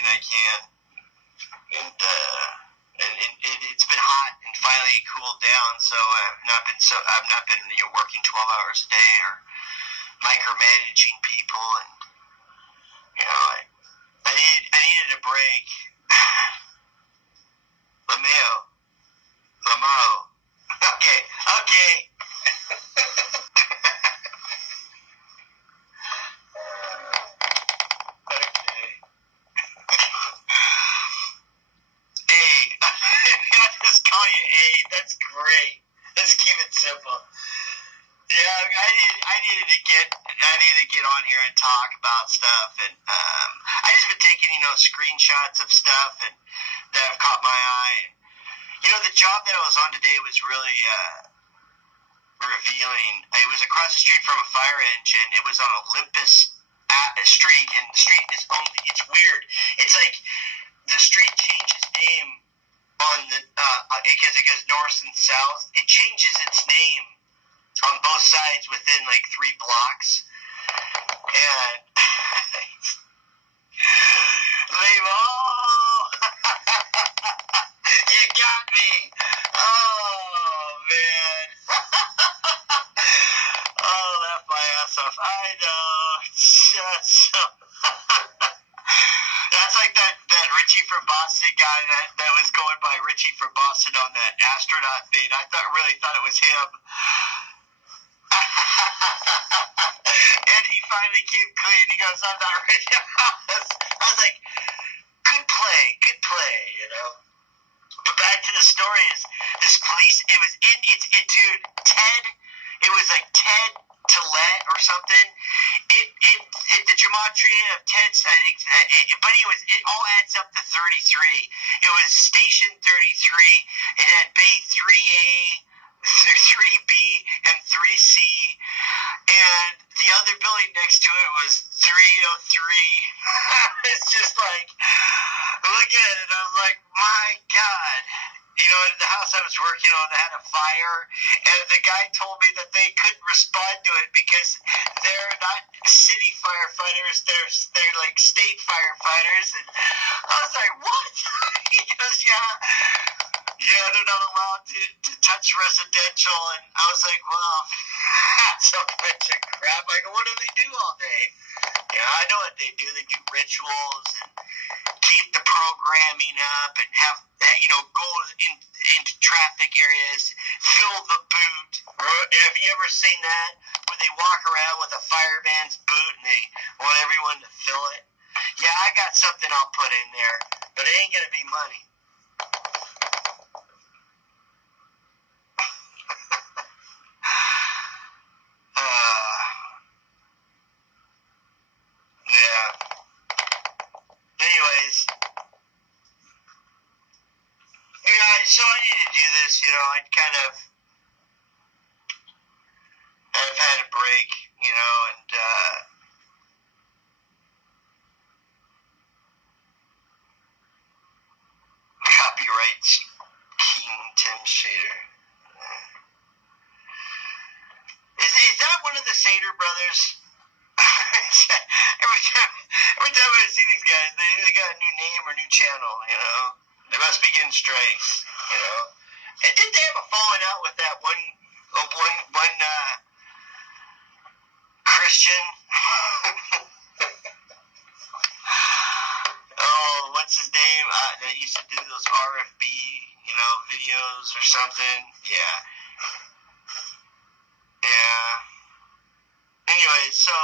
everything I can. And it's been hot and finally it cooled down, so I've not been working 12 hours a day or micromanaging people, and I needed a break. Lamo. Okay. Call you A. That's great. Let's keep it simple. Yeah, I needed to get on here and talk about stuff, and I just been taking screenshots of stuff and that have caught my eye. The job that I was on today was really revealing. It was across the street from a fire engine. It was on Olympus Street, and the street is it's weird. It's like the street changes name on the because it goes north and south. It changes its name on both sides within like 3 blocks, and you got me. Oh man. Oh, laugh my ass off. I know. That's like that Richie from Boston guy that was going by Richie from Boston on that astronaut thing. I really thought it was him. And he finally came clean. He goes, I'm not Richie. I was like, good play. But back to the story is this police. Dude, Ted. It was like Ted Tillett or something. The gematria of Ted's, I think, but it all adds up to 33. It was Station 33. It had Bay 3A, 3B, and 3C, and the other building next to it was 303. It's just like, looking at it, I was like, my God. The house I was working on had a fire, and the guy told me that they couldn't respond to it because they're not city firefighters, they're like state firefighters, and I was like, what? He goes, yeah, they're not allowed to touch residential, and I was like, well, that's a bunch of crap. I go, what do they do all day? I know what they do. They do rituals and keep the programming up and have, go into traffic areas, fill the boot. Have you ever seen that? Where they walk around with a fireman's boot and they want everyone to fill it? Yeah, I got something I'll put in there, but it ain't going to be money. So I need to do this, I've had a break, and copyrights King Tim Sater. Is that one of the Sater brothers? every time I see these guys, they got a new name or new channel, They must be getting strikes, And did they have a falling out with that one Christian? Oh, what's his name? That used to do those RFB, videos or something. Yeah. Anyway, so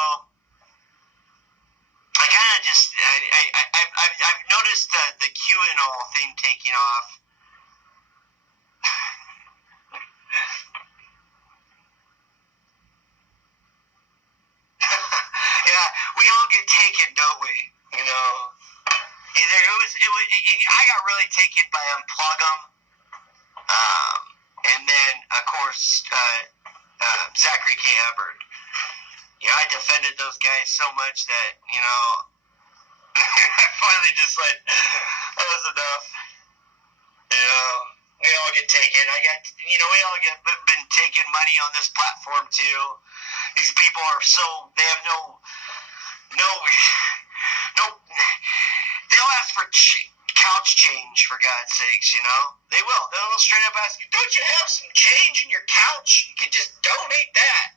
I kind of just I've noticed the Q and all thing taking off. Yeah, we all get taken, don't we? Either I got really taken by Unplug 'em, and then of course Zachary K. Hubbard. I defended those guys so much that I finally just like, that was enough. We all get taken. We all been taking money on this platform too. These people are they have no, they'll ask couch change, for God's sakes, you know? They will. They'll straight up ask you, don't you have some change in your couch? You could just donate that.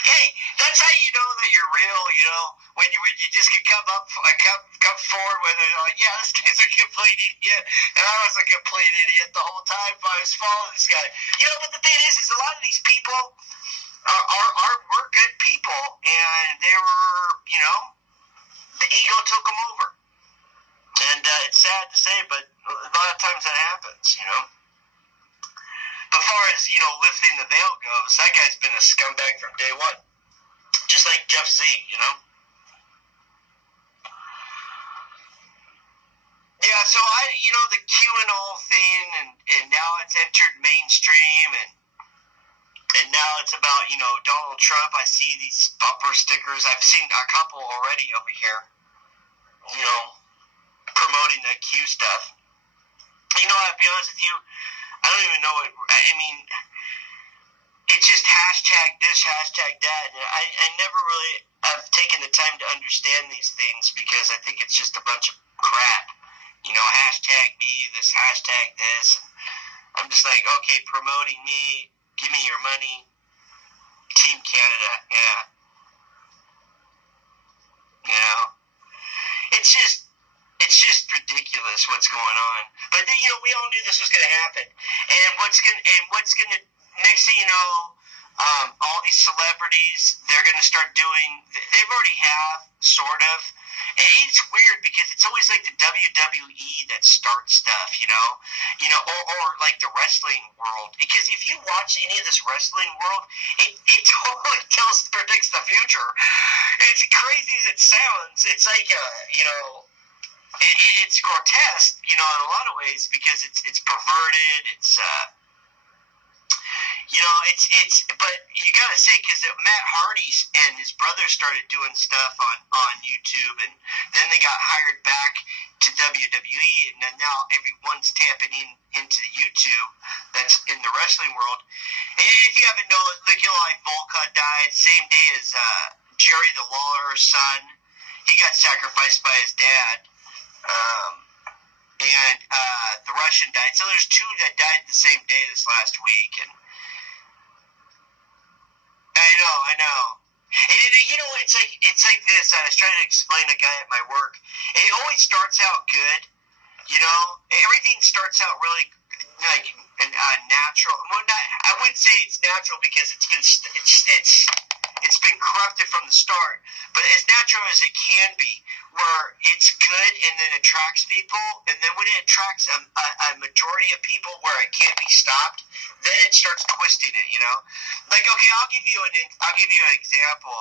Hey, that's how you know that you're real, you know? When you just can come forward with it, like, yeah, this guy's a complete idiot, and I was a complete idiot the whole time I was following this guy. You know, but the thing is a lot of these people were good people, and they were, you know, the ego took them over. And it's sad to say, but a lot of times that happens, you know? As far as, you know, lifting the veil goes, that guy's been a scumbag from day one. Just like Jeff Z, you know? Yeah, so you know, the Q&A thing, and now it's entered mainstream, and now it's about, you know, Donald Trump. I see these bumper stickers. I've seen a couple already over here, you know, promoting the Q stuff. You know, I'll be honest with you, I don't even know what, I mean, it's just hashtag this, hashtag that. And I never really have taken the time to understand these things because I think it's just a bunch of crap. You know, hashtag me, this, hashtag this. I'm just like, okay, promoting me, give me your money. Team Canada, yeah. You know, it's just ridiculous what's going on. But then, you know, we all knew this was going to happen. And what's going to, next thing you know, all these celebrities, they're going to start doing, they've already have, sort of. And it's weird because it's always like the WWE that starts stuff, you know, or like the wrestling world. Because if you watch any of this wrestling world, it totally predicts the future. It's crazy as it sounds. It's like, you know, it's grotesque, you know, in a lot of ways because it's perverted. It's you know, but you gotta say, because Matt Hardy and his brother started doing stuff on YouTube, and then they got hired back to WWE, and then now everyone's tapping into the YouTube that's in the wrestling world. And if you haven't known, Nikolai Volkov died same day as Jerry the Lawler's son. He got sacrificed by his dad. And the Russian died. So there's two that died the same day this last week, and I know. And you know, it's like this. I was trying to explain to a guy at my work. It always starts out good, you know. Everything starts out really like natural. Well, I wouldn't say it's natural because it's been corrupted from the start, but as natural as it can be, where it's good and then attracts people, and then when it attracts a majority of people where it can't be stopped, then it starts twisting it, you know? Like, okay, I'll give you an example.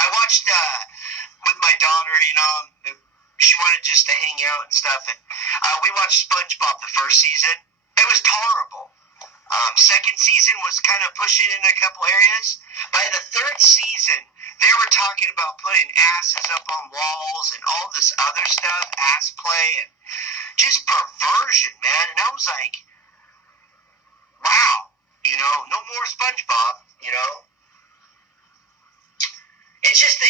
I watched with my daughter, you know, she wanted just to hang out and stuff, and we watched SpongeBob the first season. It was tolerable. Second season was kind of pushing in a couple areas. By the third season, they were talking about putting asses up on walls and all this other stuff, ass play, and just perversion, man. And I was like, wow, you know, no more SpongeBob, you know. It's just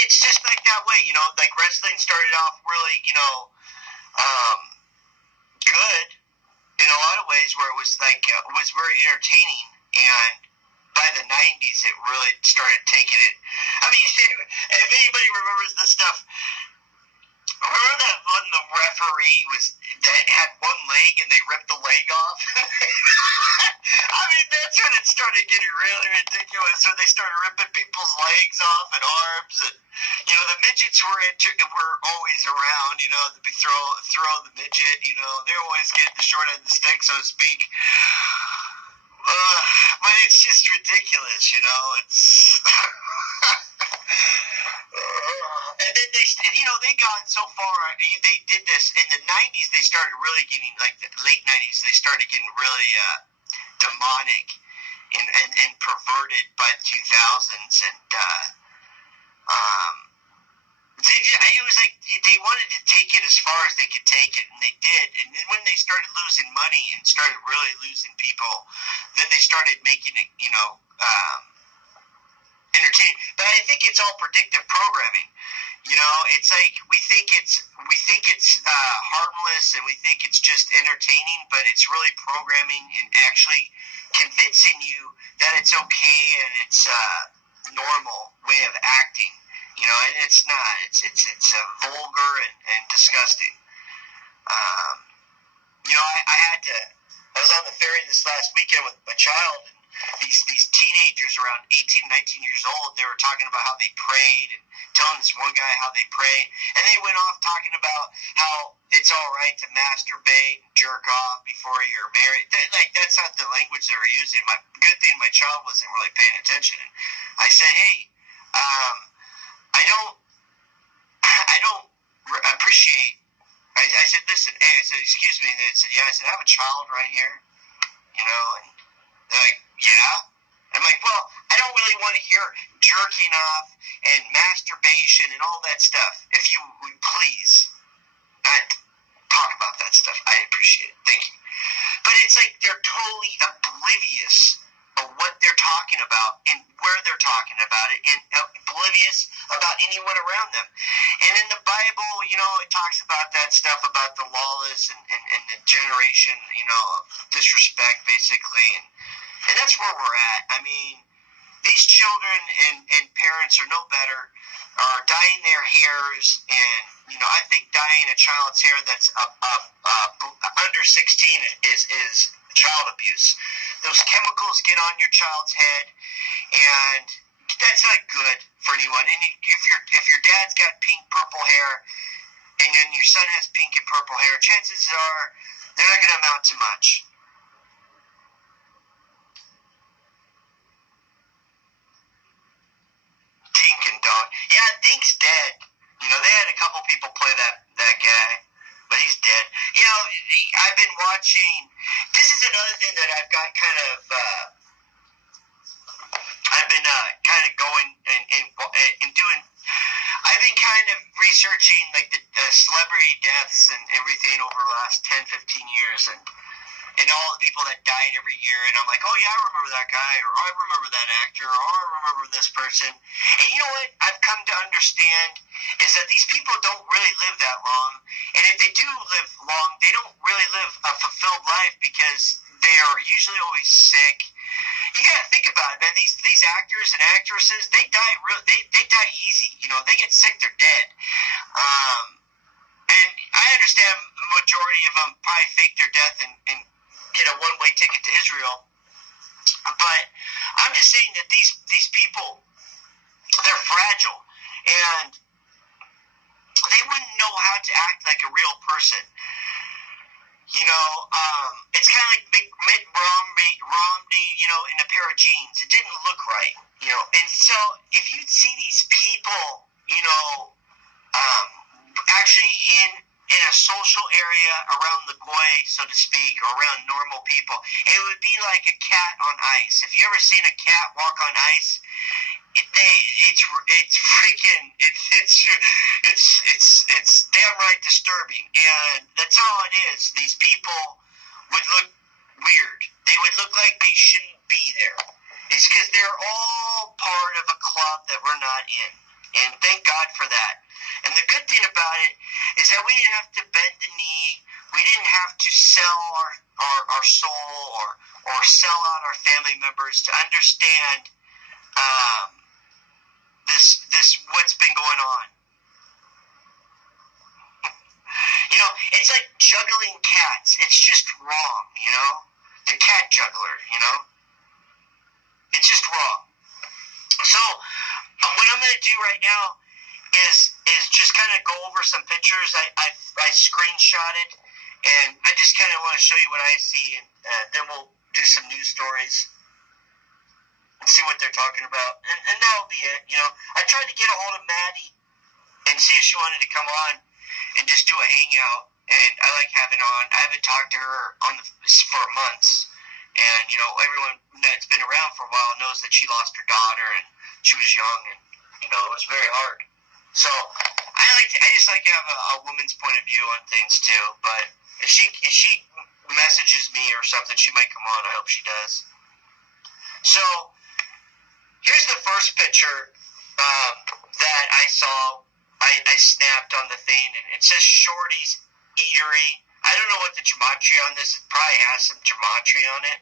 like that way, you know. Like wrestling started off really, you know, good in a lot of ways, where it was like it was very entertaining, and by the 90s it really started taking it. I mean, if anybody remembers this stuff, remember that when the referee that had one leg and they ripped the leg off? I mean, that's when it started getting really ridiculous. So they started ripping people's legs off and arms, and you know, the midgets were always around. You know, the throw the midget. You know, they always get the short end of the stick, so to speak. But it's just ridiculous. You know, it's. And then they got so far. They did this in the 90s. They started really getting, like the late 90s. They started getting really demonic and perverted by the 2000s, and it was like they wanted to take it as far as they could take it, and they did. And then when they started losing money and started really losing people, then they started making it, you know, entertaining. But I think it's all predictive programming. it's like we think it's harmless and we think it's just entertaining, but it's really programming and actually convincing you that it's okay and it's a normal way of acting. You know, and it's not. It's vulgar and disgusting. You know, I was on the ferry this last weekend with my child, and these teenagers around 18, 19 years old, they were talking about how they prayed and telling this one guy how they pray, and they went off talking about how it's all right to masturbate and jerk off before you're married. That's not the language they were using. Good thing my child wasn't really paying attention. And I said, hey, I don't appreciate. I said, listen, hey, I said, excuse me. And they said, yeah. I said, I have a child right here, you know. And they're like, yeah. I'm like, well, I don't really want to hear jerking off and masturbation and all that stuff. If you would please not talk about that stuff, I appreciate it. Thank you. But it's like they're totally oblivious of what they're talking about and where they're talking about it, and oblivious about anyone around them. And in the Bible, you know, it talks about that stuff about the lawless and the generation, you know, of disrespect, basically. And that's where we're at. I mean, these children and parents are no better, are dyeing their hairs, and, you know, I think dyeing a child's hair that's under 16 is child abuse. Those chemicals get on your child's head, and that's not good for anyone. And if your dad's got pink purple hair, and then your son has pink and purple hair, chances are they're not going to amount to much. Dink and dog. Yeah, Dink's dead. You know, they had a couple people play that guy, but he's dead. You know, I've been watching. This is another thing that I've got kind of. I've been kind of going and doing. I've been kind of researching like the celebrity deaths and everything over the last 10, 15 years, and all the people that died every year. And I'm like, oh yeah, I remember that guy, or I remember that actor, or I remember this person. And you know what I've come to understand is that these people don't really live that long. And if they do live long, they don't really live a fulfilled life because they are usually always sick. You gotta think about it, man. These actors and actresses, they die they die easy. You know, they get sick, they're dead. And I understand the majority of them probably fake their death and get a one-way ticket to Israel. But I'm just saying that these people, they're fragile, and they wouldn't know how to act like a real person. You know, it's kind of like Mitt Romney, you know, in a pair of jeans. It didn't look right, you know. And so if you'd see these people, you know, actually in a social area around the goy, so to speak, or around normal people, it would be like a cat on ice. If you ever seen a cat walk on ice, it's damn right disturbing, and that's how it is. These people would look weird. They would look like they shouldn't be there. It's because they're all part of a club that we're not in, and thank God for that. And the good thing about it is that we didn't have to bend the knee. We didn't have to sell our soul or sell out our family members to understand this what's been going on. You know, it's like juggling cats. It's just wrong, you know? The cat juggler, you know? It's just wrong. So, what I'm going to do right now is just kind of go over some pictures I screenshotted, and I just kind of want to show you what I see, and then we'll do some news stories and see what they're talking about, and that'll be it. You know, I tried to get a hold of Maddie and see if she wanted to come on and just do a hangout, and I like having on. I haven't talked to her for months, and you know, everyone that's been around for a while knows that she lost her daughter, and she was young, and you know, it was very hard. So I just like to have a woman's point of view on things too. But if she messages me or something, she might come on. I hope she does. So here's the first picture that I saw. I I snapped on the thing, and it says Shorty's Eatery. I don't know what the gematria on this. It probably has some gematria on it.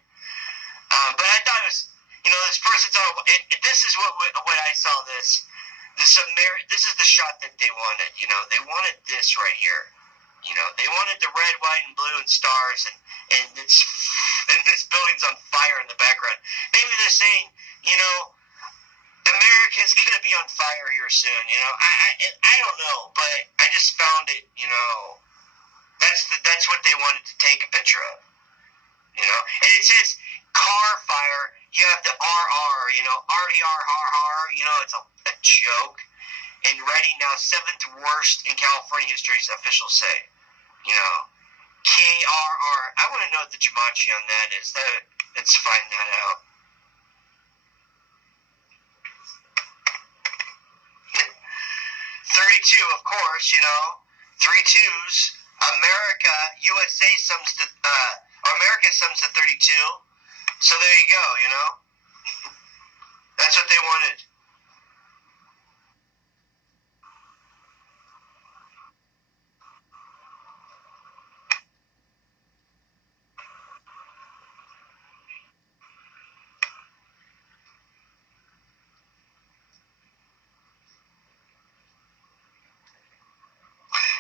But I thought it was, this person's on. And this is what I saw. This is the shot that they wanted. They wanted this right here. They wanted the red, white, and blue and stars, and this building's on fire in the background. Maybe they're saying, America's gonna be on fire here soon. I don't know, but I just found it. That's what they wanted to take a picture of. And it says car fire. You have the RR. RDR. It's a joke. And ready now, 7th worst in California history, officials say. KRR. I want to know what the gematria on that is. Let's find that out. Of course, 3 2s. America, USA sums to, America sums to 32. So there you go, That's what they wanted.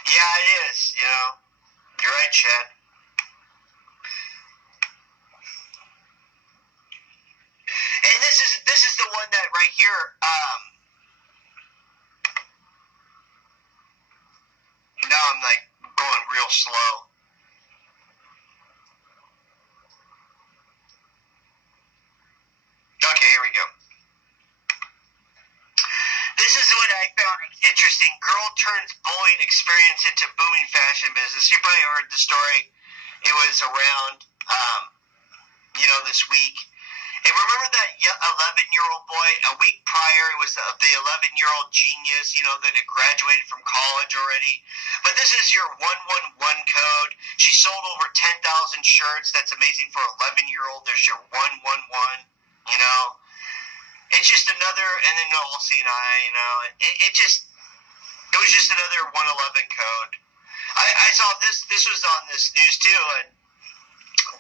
Yeah, it is, You're right, Chad. And this is the one that right here, now I'm like going real slow. Okay, here we go. This is what I found interesting. Girl turns bullying experience into booming fashion business. You probably heard the story. It was around, this week. And remember that 11-year-old boy? A week prior, it was the 11-year-old genius, that had graduated from college already. But this is your 111 code. She sold over 10,000 shirts. That's amazing for an 11-year-old. There's your 111, It's just another, and then all seeing eye, it was just another 111 code. I saw this was on this news too, on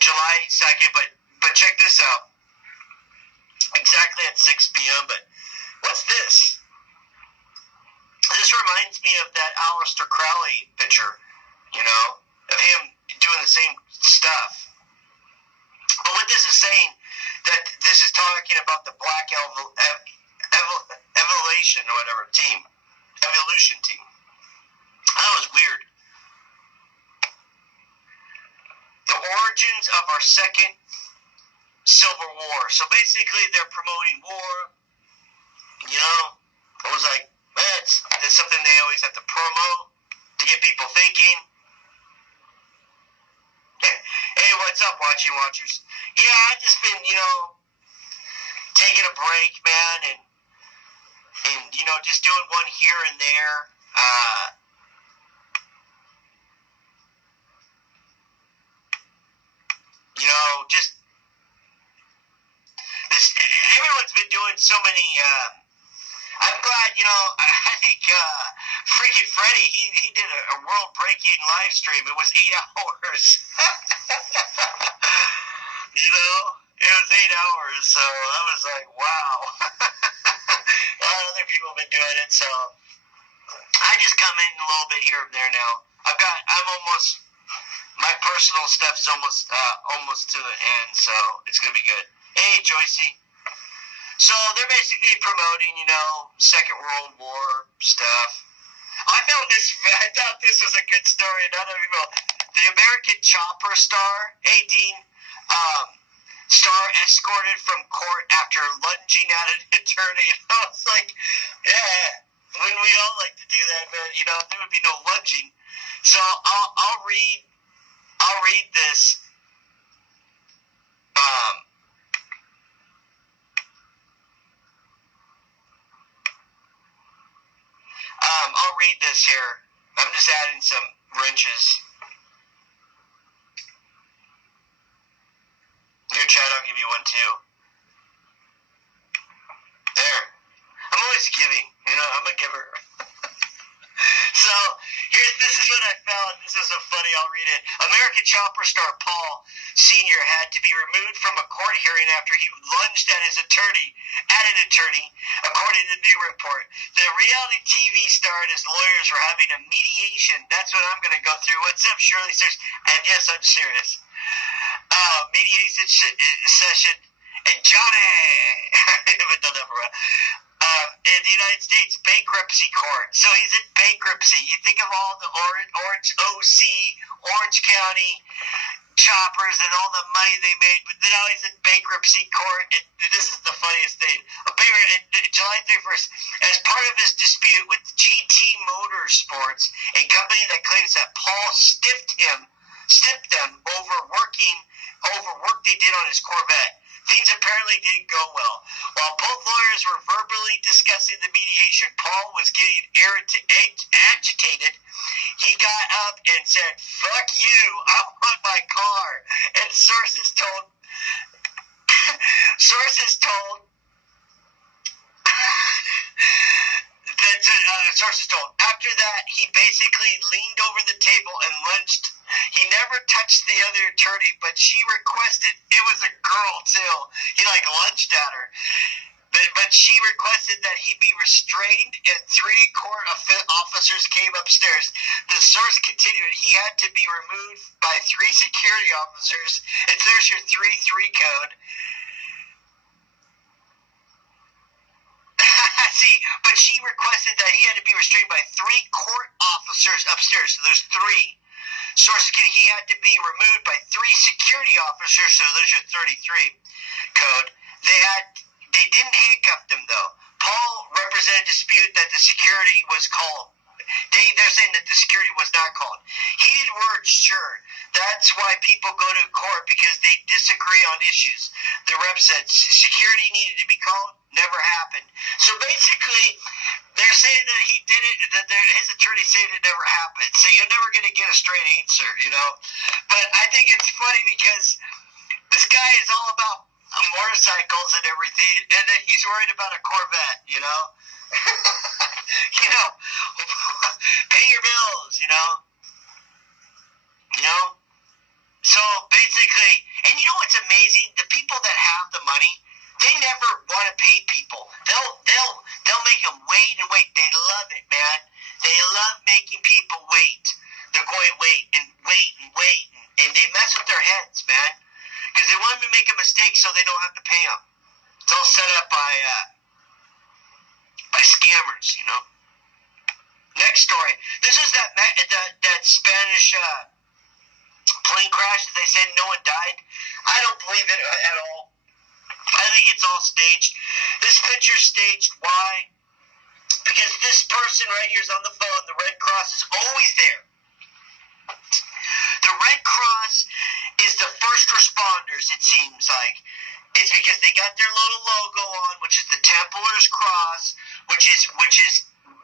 July 2nd, but check this out. Exactly at 6 p.m., but what's this? This reminds me of that Aleister Crowley picture, of him doing the same stuff. But what this is saying, that this is talking about the Black Evolution or whatever team. Evolution team. That was weird. The origins of our second Civil War. So basically they're promoting war. I was like, it's something they always have to promote to get people thinking. Hey, what's up, watchers? Yeah, I've just been, taking a break, man, and just doing one here and there. Just this. Everyone's been doing so many. I'm glad, I think freaking Freddy, he did a world-breaking live stream. It was 8 hours. It was 8 hours, so I was like, wow. A lot of other people have been doing it, so I just come in a little bit here and there now. My personal stuff's almost to the end, so it's going to be good. Hey, Joycey. So they're basically promoting, Second World War stuff. I thought this was a good story. The American chopper star, hey Dean, star escorted from court after lunging at an attorney. I was like, yeah, wouldn't we all like to do that, man? There would be no lunging. So I'll read this. I'll read this here. I'm just adding some wrenches. Here, Chad, I'll give you one too. There. I'm always giving. I'm a giver. This is what I found. This is so funny. I'll read it. American Chopper star Paul Sr. had to be removed from a court hearing after he lunged at an attorney, according to the new report. The reality TV star and his lawyers were having a mediation. That's what I'm going to go through. What's up, Shirley? And yes, I'm serious. Mediation session. And Johnny, I haven't done that for a while. In the United States bankruptcy court. So he's in bankruptcy. You think of all the Orange OC, Orange County choppers and all the money they made, but now he's in bankruptcy court, and this is the funniest thing. July 31st, as part of his dispute with GT Motorsports, a company that claims that Paul stiffed them over work they did on his Corvette. Things apparently didn't go well. While both lawyers were verbally discussing the mediation, Paul was getting agitated. He got up and said, "Fuck you, I want my car." And sources told after that, he basically leaned over the table and lunged. He never touched the other attorney, but she requested, it was a girl too, he lunged at her. But she requested that he be restrained, and 3 court officers came upstairs. The source continued, he had to be removed by 3 security officers. And there's your 3-3 code. See, but she requested that he had to be restrained by 3 court officers upstairs. So there's 3. Sources he had to be removed by 3 security officers. So there's your 33 code. They didn't handcuff them though. Paul represented a dispute that the security was called. They're saying that the security was not called. Heated words, sure. That's why people go to court, because they disagree on issues. The rep said security needed to be called. Never happened. So basically, they're saying that he did it, that his attorney said it never happened. So you're never going to get a straight answer, you know. But I think it's funny because this guy is all about motorcycles and everything, and then he's worried about a Corvette, you know. You know, pay your bills, you know. So basically, and you know what's amazing? The people that have the money, they never want to pay people. They'll make them wait and wait. They love it, man. They love making people wait. They're going wait and wait and wait, and they mess with their heads, man, because they want them to make a mistake so they don't have to pay them. It's all set up by scammers, you know. Next story. This is that Spanish plane crash that they said no one died. I don't believe it at all. I think it's all staged. This picture's staged. Why? Because this person right here is on the phone. The Red Cross is always there. The Red Cross is the first responders, it seems like. It's because they got their little logo on, which is the Templars Cross, which is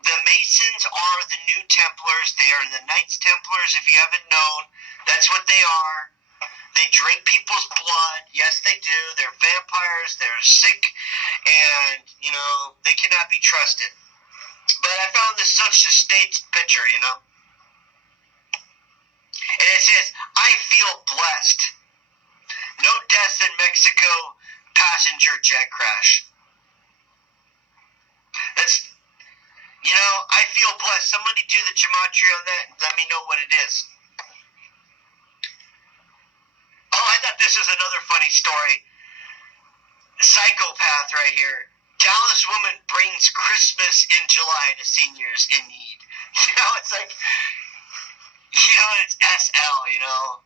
the Masons are the New Templars. They are the Knights Templars, if you haven't known. That's what they are. They drink people's blood. Yes, they do. They're vampires. They're sick. And, you know, they cannot be trusted. But I found this such a staged picture, you know. And it says, "I feel blessed. No deaths in Mexico passenger jet crash." That's, you know, I feel blessed. Somebody do the gematria on that and let me know what it is. Oh, I thought this was another funny story. Psychopath right here. Dallas woman brings Christmas in July to seniors in need. You know, it's like, you know, it's SL, you know.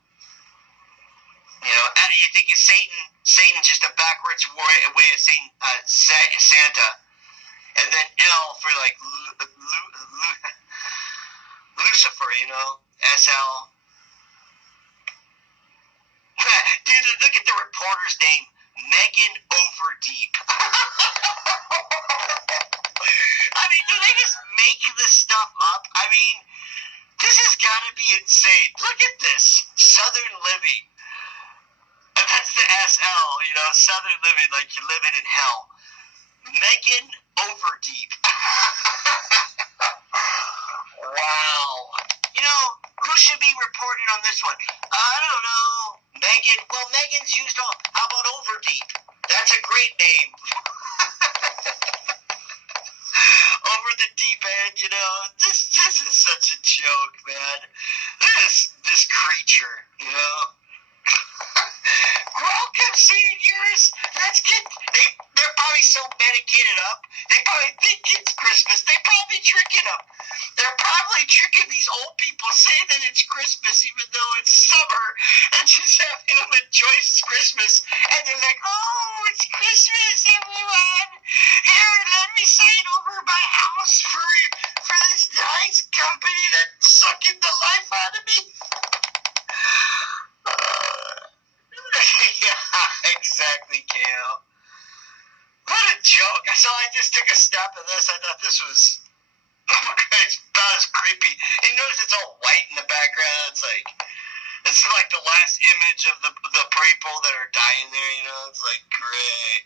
You know, you think it's Satan. Satan's just a backwards way of saying Santa. And then L for like Lucifer, you know, SL. Dude, look at the reporter's name, Megan Overdeep. I mean, do they just make this stuff up? I mean, this has got to be insane. Look at this, Southern Living. And that's the SL, you know, Southern Living, like you're living in hell. Megan Overdeep. Wow. guy's used all. How about Overdeep? That's a great name. Over the deep end, you know. This is such a joke, man. This creature, you know. Welcome, seniors. Let's get. They're probably so medicated up. They probably think it's Christmas. They probably tricking them. They're probably tricking these old people, saying that it's Christmas, even though it's summer, and just having them enjoy Christmas. And they're like, "Oh, it's Christmas, everyone! Here, let me sign over my house for this nice company that's sucking the life out of me." Yeah, exactly, Kale. What a joke. So I just took a snap of this. I thought this was about as creepy. And notice it's all white in the background. It's like, this is like the last image of the people that are dying there, you know? It's like, great.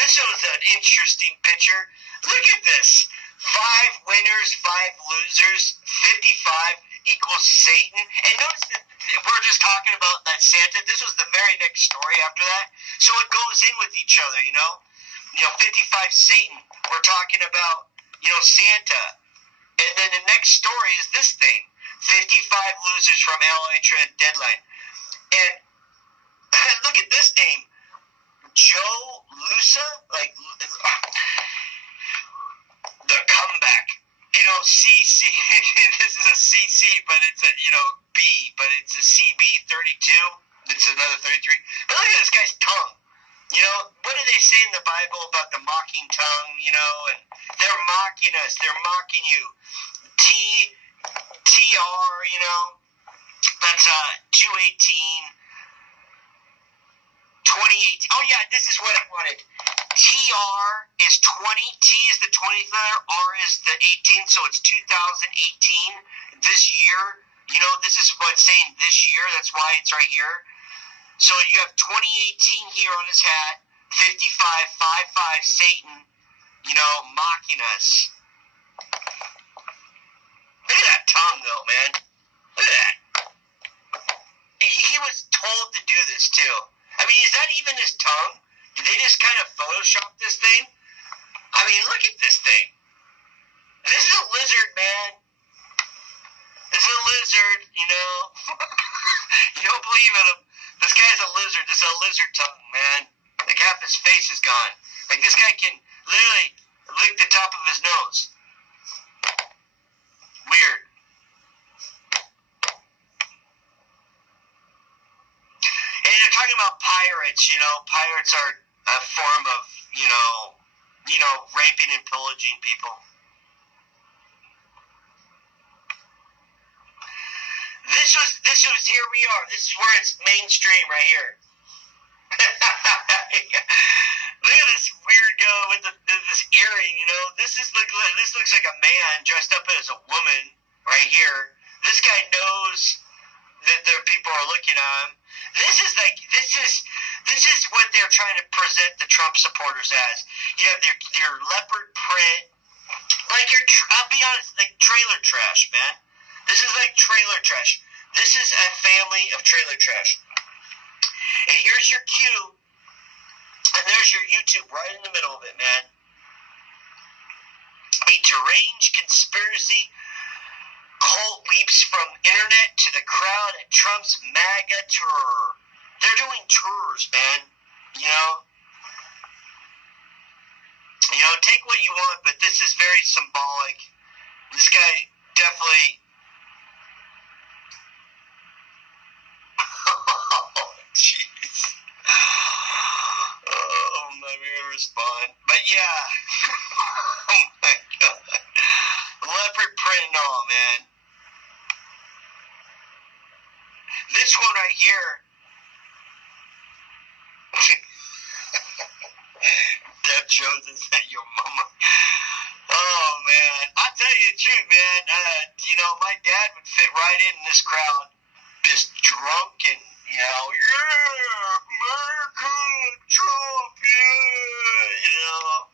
This was an interesting picture. Look at this. 5 winners, 5 losers, 55 equals Satan. And notice that we're just talking about that Santa. This was the very next story after that. So it goes in with each other, you know? You know, 55 Satan. We're talking about, you know, Santa. And then the next story is this thing. 55 losers from LA Trend Deadline. And look at this name. Joe Lusa? Like, the comeback. You know, CC, this is a CC, but it's a, you know, B, but it's a CB32. It's another 33. But look at this guy's tongue. You know, what do they say in the Bible about the mocking tongue, you know? And they're mocking us. They're mocking you. TR, you know? That's 218. 2018. Oh, yeah, this is what I wanted. TR is 20. T is the 20th letter. R is the 18th. So it's 2018. This year. You know, this is what's saying this year. That's why it's right here. So you have 2018 here on his hat. 55, 55, Satan, you know, mocking us. Look at that tongue, though, man. Look at that. He was told to do this, too. I mean, is that even his tongue? Did they just kind of Photoshop this thing? I mean, look at this thing. This is a lizard, man. This is a lizard, you know. You don't believe in him. This guy's a lizard. This is a lizard tongue, man. Like half his face is gone. Like this guy can literally lick the top of his nose. Weird. And they're talking about pirates, you know. Pirates are a form of, you know, raping and pillaging people. This was, here we are. This is where it's mainstream right here. Look at this weird guy with this earring, you know. This looks like a man dressed up as a woman right here. This guy knows that there people are looking at him. This is what they're trying to present the Trump supporters as. You have your leopard print, like I'll be honest, like trailer trash, man. This is like trailer trash. This is a family of trailer trash. And here's your cue, and there's your YouTube right in the middle of it, man. A deranged conspiracy cult leaps from internet to the crowd at Trump's MAGA tour. They're doing tours, man. You know? You know, take what you want, but this is very symbolic. This guy definitely... Oh, jeez. Oh, I'm not going to respond. But yeah. Oh, my God. Leopard print and all, man. This one right here. Deb Jones, is that your mama? Oh, man. I'll tell you the truth, man. You know, my dad would fit right in this crowd. Just drunk and, you know, yeah, America, Trump, yeah, you know.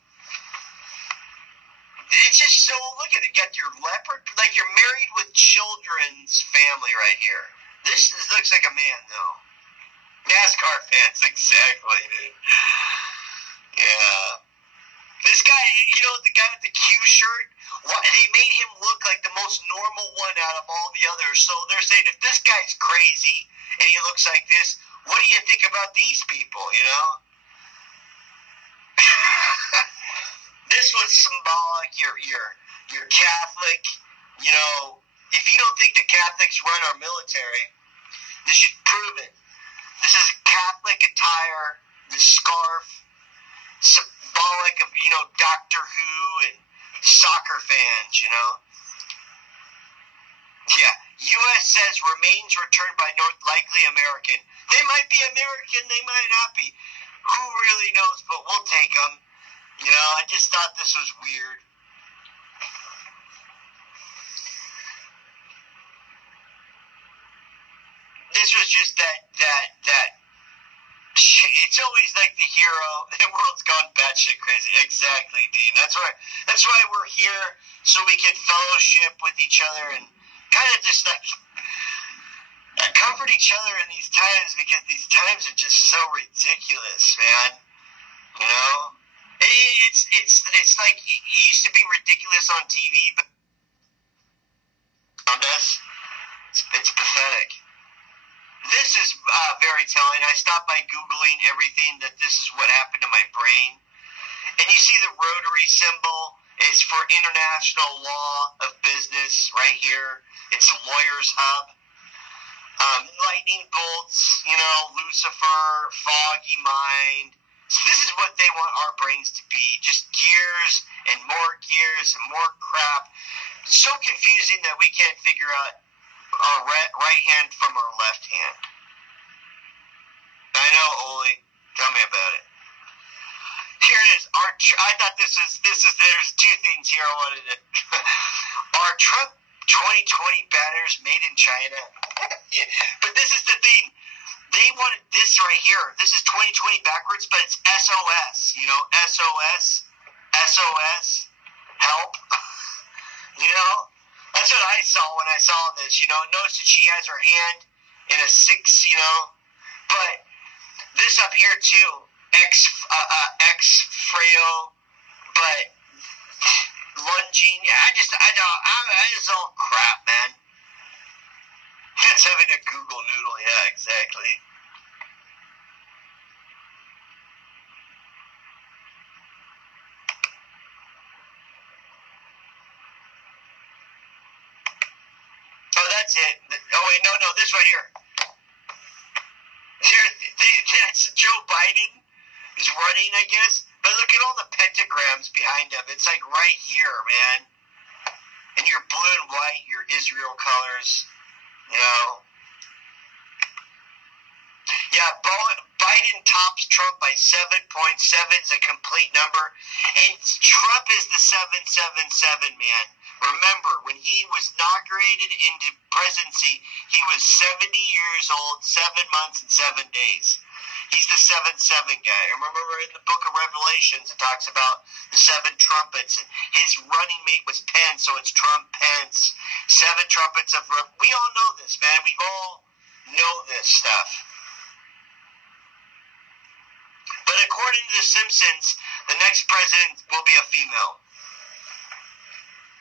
It's just so, look at it, you got your leopard, like you're married with children's family right here. This looks like a man, though. NASCAR fans, exactly, dude. Yeah. This guy, you know, the guy with the Q shirt, they made him look like the most normal one out of all the others. So they're saying, if this guy's crazy and he looks like this, what do you think about these people, you know? This was symbolic. You're Catholic. You know, if you don't think the Catholics run our military, this should prove it. This is Catholic attire, the scarf, symbolic of, you know, Doctor Who and soccer fans, you know. Yeah, U.S. says remains returned by North likely American. They might be American, they might not be. Who really knows, but we'll take them. You know, I just thought this was weird. This was just that it's always like the hero. The world's gone batshit crazy. Exactly, Dean. That's why we're here, so we can fellowship with each other and kind of just like comfort each other in these times, because these times are just so ridiculous, man. You know, it's like it used to be ridiculous on TV, but on us, it's pathetic. This is very telling. I stopped by Googling everything, that this is what happened to my brain. And you see the rotary symbol is for International Law of Business right here. It's Lawyers Hub. Lightning bolts, you know, Lucifer, foggy mind. So this is what they want our brains to be. Just gears and more crap. So confusing that we can't figure out our right hand from our left hand. I know, Oli. Tell me about it. Here it is. I thought this is. There's two things here I wanted to. Our Trump 2020 banners made in China. Yeah, but this is the thing. They wanted this right here. This is 2020 backwards, but it's SOS. You know, SOS, help. You know. That's what I saw when I saw this, you know. Notice that she has her hand in a 6, you know. But this up here too, Freo, but lunging. I just all crap, man. It's having a Google noodle. Yeah, exactly. Oh, that's it. Oh, wait, no, this right here. That's Joe Biden is running, I guess. But look at all the pentagrams behind him. It's like right here, man. And your blue and white, your Israel colors, you know. Yeah, Biden tops Trump by 7.7 is a complete number. And Trump is the 777, man. Remember, when he was inaugurated into presidency, he was 70 years old, 7 months, and 7 days. He's the 7-7 guy. Remember in the book of Revelations, it talks about the 7 trumpets. And his running mate was Pence, so it's Trump-Pence. 7 trumpets of... We all know this, man. We all know this stuff. But according to The Simpsons, the next president will be a female.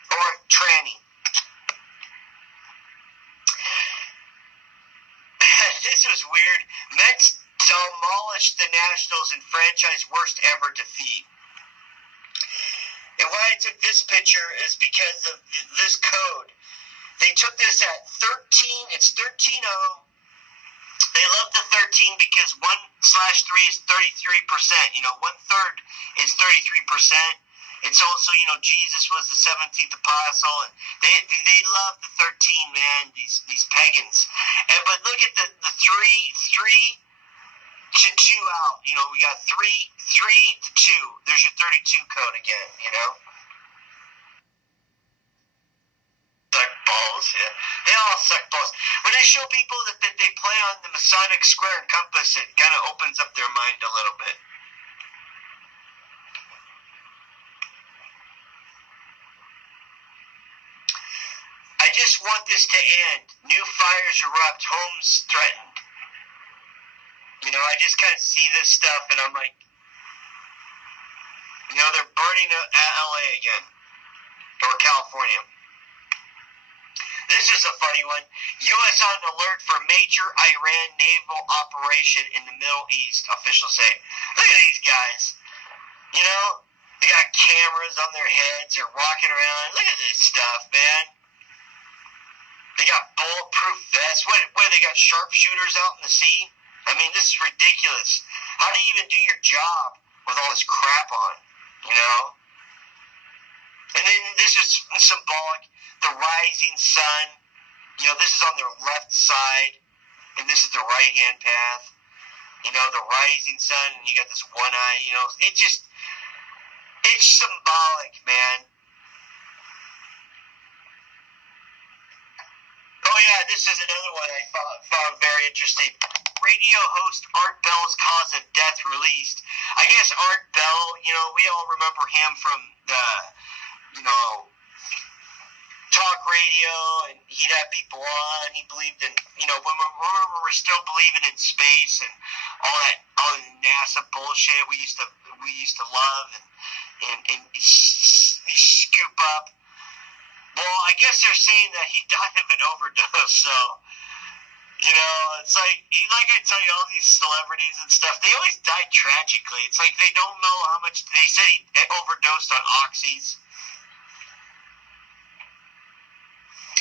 Or tranny. This was weird. Mets demolished the Nationals in franchise worst ever defeat. And why I took this picture is because of this code. They took this at 13. It's 13-0. They love the 13 because 1/3 is 33%. You know, 1/3 is 33%. It's also, you know, Jesus was the 17th apostle, and they love the 13, man. These pagans. But look at the 3 to 2 out. You know, we got 3 to 2. There's your 32 code again. You know. Suck balls, yeah. They all suck balls. When I show people that they play on the Masonic square and compass, it kind of opens up their mind a little bit. I just want this to end. New fires erupt. Homes threatened. You know, I just kind of see this stuff, and I'm like, you know, they're burning LA again, or California. This is a funny one. U.S. on alert for major Iran naval operation in the Middle East, officials say. Look at these guys. You know, they got cameras on their heads. They're walking around. Look at this stuff, man. They got bulletproof vests. What they got sharpshooters out in the sea? I mean, this is ridiculous. How do you even do your job with all this crap on, you know? And then this is symbolic. The rising sun, you know, this is on their left side, and this is the right-hand path. You know, the rising sun, and you got this one eye, you know. It's symbolic, man. Oh, yeah, this is another one I found very interesting. Radio host Art Bell's cause of death released. I guess Art Bell, you know, we all remember him from the, you know, talk radio, and he'd have people on. He believed in, you know, when we're still believing in space and all the NASA bullshit we used to love and scoop up. Well, I guess they're saying that he died of an overdose, so, you know, it's like I tell you, all these celebrities and stuff, they always die tragically. It's like they don't know how much, they said he overdosed on oxys,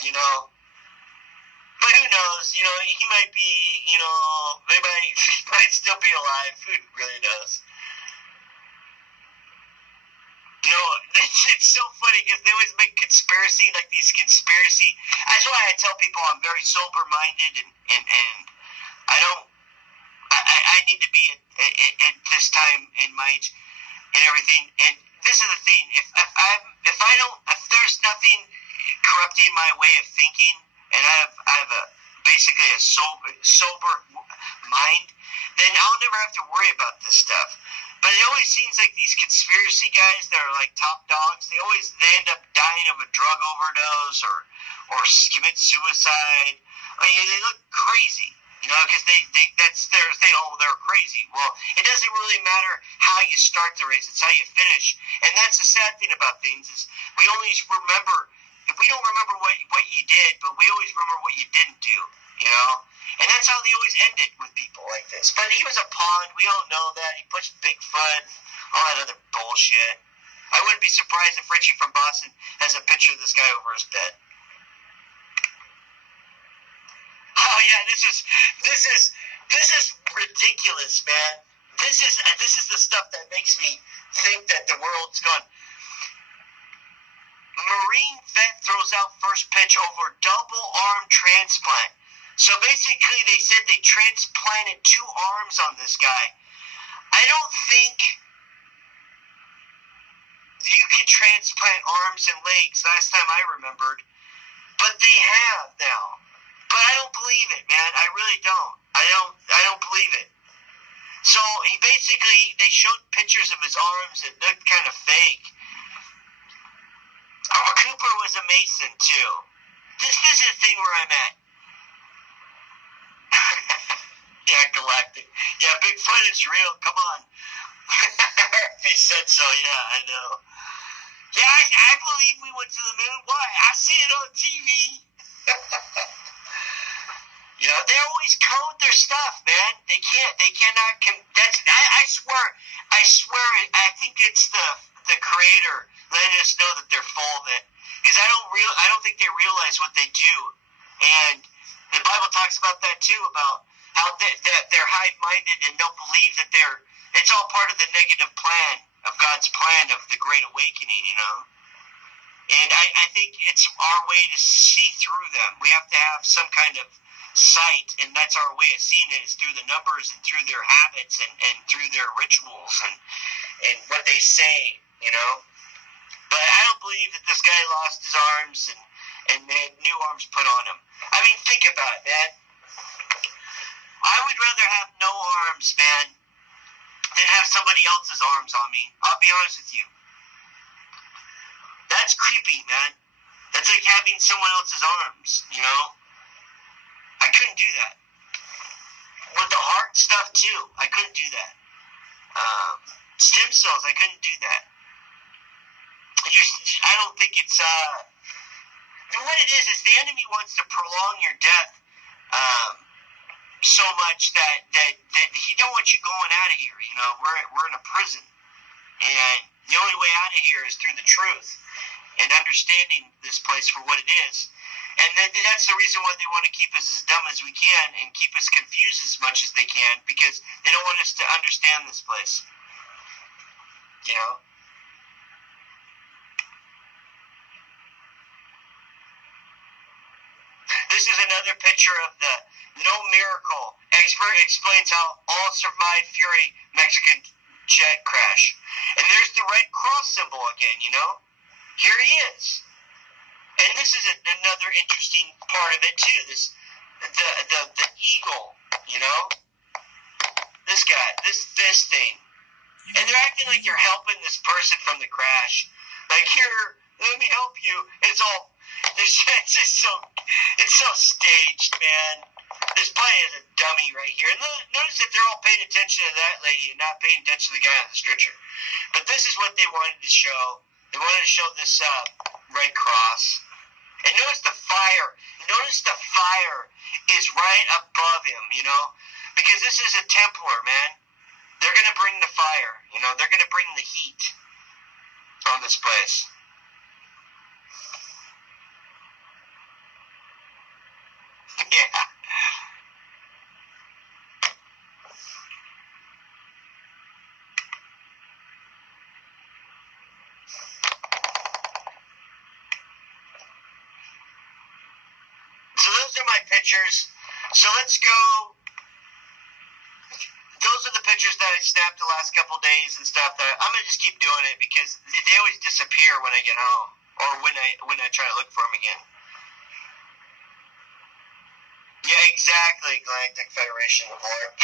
you know, but who knows, you know, he might be, you know, he might still be alive, who really knows? You know, it's so funny because they always make that's why I tell people I'm very sober-minded and I need to be at this time in my age and everything. And this is the thing, if there's nothing corrupting my way of thinking, and I have basically a sober mind, then I'll never have to worry about this stuff. But it always seems like these conspiracy guys that are like top dogs, they end up dying of a drug overdose or commit suicide. I mean, they look crazy, you know, because that's their thing. Oh, they're crazy. Well, it doesn't really matter how you start the race; it's how you finish. And that's the sad thing about things is we always remember. If we don't remember what you did, but we always remember what you didn't do, you know? And that's how they always end it with people like this. But he was a pawn. We all know that. He pushed Bigfoot, all that other bullshit. I wouldn't be surprised if Richie from Boston has a picture of this guy over his bed. Oh, yeah, this is ridiculous, man. This is the stuff that makes me think that the world's gone. Marine vet throws out first pitch over double arm transplant. So basically they said they transplanted 2 arms on this guy. I don't think you can transplant arms and legs last time I remembered, but they have now. But I don't believe it, man. I really don't. I don't believe it. So they showed pictures of his arms that looked kind of fake. Cooper was a Mason, too. This is the thing where I'm at. Yeah, Galactic. Yeah, Bigfoot is real. Come on. He said so, yeah, I know. Yeah, I believe we went to the moon. Why? I see it on TV. You know, they always code their stuff, man. They cannot, I swear, I think it's the creator letting us know that they're full of it. Because I don't think they realize what they do. And the Bible talks about that too, about how they're high-minded and don't believe that it's all part of the negative plan of God's plan of the Great Awakening, you know. And I think it's our way to see through them. We have to have some kind of sight, and that's our way of seeing it, is through the numbers and through their habits and through their rituals and what they say, you know. But I don't believe that this guy lost his arms and had new arms put on him. I mean, think about it, man. I would rather have no arms, man, than have somebody else's arms on me. I'll be honest with you. That's creepy, man. That's like having someone else's arms, you know? I couldn't do that. With the heart stuff too, I couldn't do that. Stem cells, I couldn't do that. I don't think it's what it is the enemy wants to prolong your death so much that he don't want you going out of here. You know, we're in a prison, and the only way out of here is through the truth and understanding this place for what it is. And that's the reason why they want to keep us as dumb as we can and keep us confused as much as they can, because they don't want us to understand this place. You know? This is another picture of the No Miracle. Expert explains how all survived Fury Mexican jet crash. And there's the Red Cross symbol again, you know? Here he is. And this is another interesting part of it too. The eagle, you know, this guy, this thing, and they're acting like you're helping this person from the crash. Like, here, let me help you. It's so staged, man. This probably is a dummy right here. And notice that they're all paying attention to that lady and not paying attention to the guy on the stretcher. But this is what they wanted to show. They wanted to show this Red Cross. And notice the fire. Notice the fire is right above him, you know? Because this is a Templar, man. They're going to bring the fire, you know? They're going to bring the heat on this place. Yeah. So those are my pictures. So let's go. Those are the pictures that I snapped the last couple days and stuff. That I'm gonna just keep doing it because they always disappear when I get home, or when I try to look for them again. Yeah, exactly. Galactic Federation of Warp.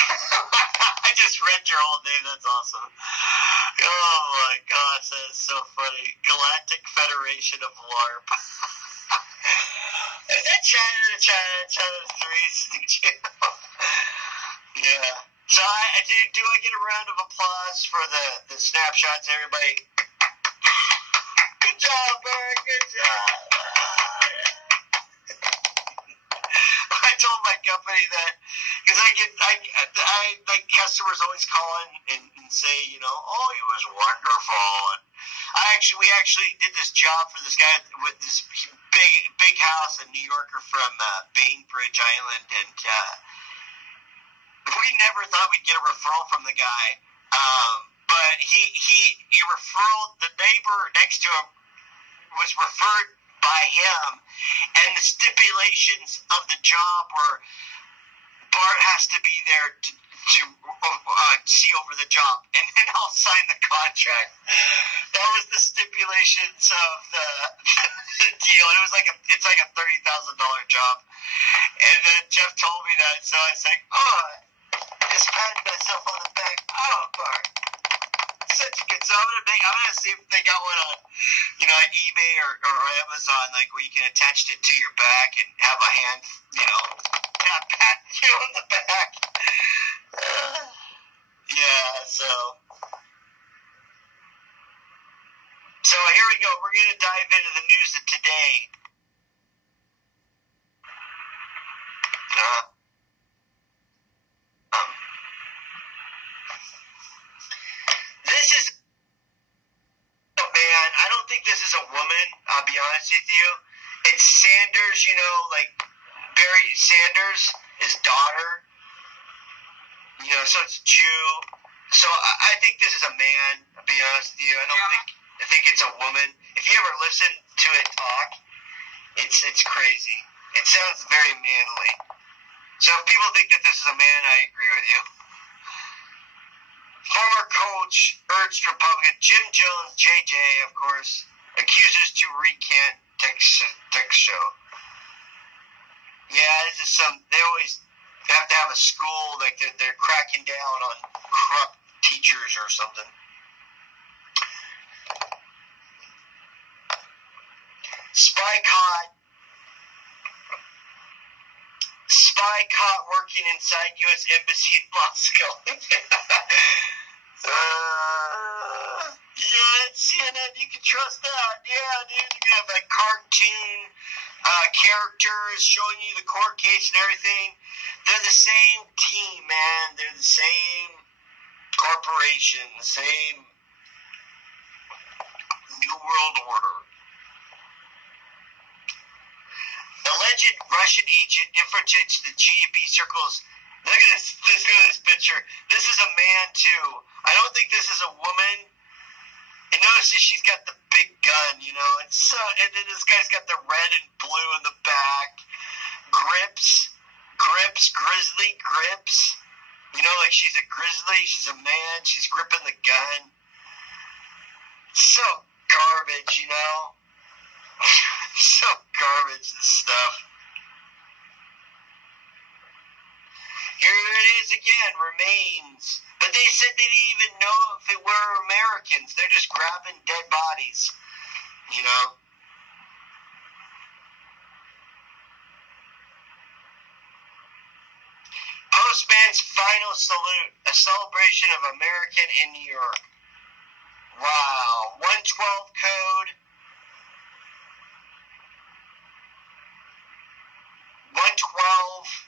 I just read your whole name. That's awesome. Oh my gosh, that is so funny. Galactic Federation of Warp. Is that China 3? Yeah. So do I get a round of applause for the snapshots, everybody? Good job, Barry. Good job. I told my company that because I like customers always call in and say, you know, oh, he was wonderful. And we actually did this job for this guy with this big house, a New Yorker from Bainbridge Island, and we never thought we'd get a referral from the guy. But he referred, the neighbor next to him was referred by him, and the stipulations of the job were Bart has to be there to see over the job, and then I'll sign the contract. That was the stipulations of the deal. It's like a $30,000 job, and then Jeff told me that, so I was like, oh, I just patted myself on the back. Oh, Bart, such a good. So I'm gonna see if they got one on, you know, on eBay or Amazon, like where you can attach it to your back and have a hand, you know, pat you on the back. Yeah, so here we go. We're going to dive into the news of today. This is a man. I don't think this is a woman, I'll be honest with you. It's Sanders, you know, like Barry Sanders, his daughter. You know, so it's Jew. So I think this is a man, I'll be honest with you. I think it's a woman. If you ever listen to it talk, it's crazy. It sounds very manly. So if people think that this is a man, I agree with you. Former coach urged Republican Jim Jones, JJ, of course, accuses to recant text show. Yeah, this is they always have to have a school, like they're cracking down on corrupt teachers or something. Spy spy caught working inside U.S. Embassy in Moscow. Yeah, CNN, you can trust that. Yeah, dude, you can have like cartoon characters showing you the court case and everything. They're the same team, man. They're the same corporation, the same New World Order. Alleged Russian agent infiltrates the GOP circles. Look at this. Look at this picture. This is a man too. I don't think this is a woman. And notice that she's got the big gun, you know. And then this guy's got the red and blue in the back. Grips, grizzly grips. You know, like she's a grizzly. She's a man. She's gripping the gun. So garbage, you know. So garbage, this stuff. Here it is again, remains. But they said they didn't even know if it were Americans. They're just grabbing dead bodies, you know. Postman's final salute, a celebration of American in New York. Wow, 112 code. 112.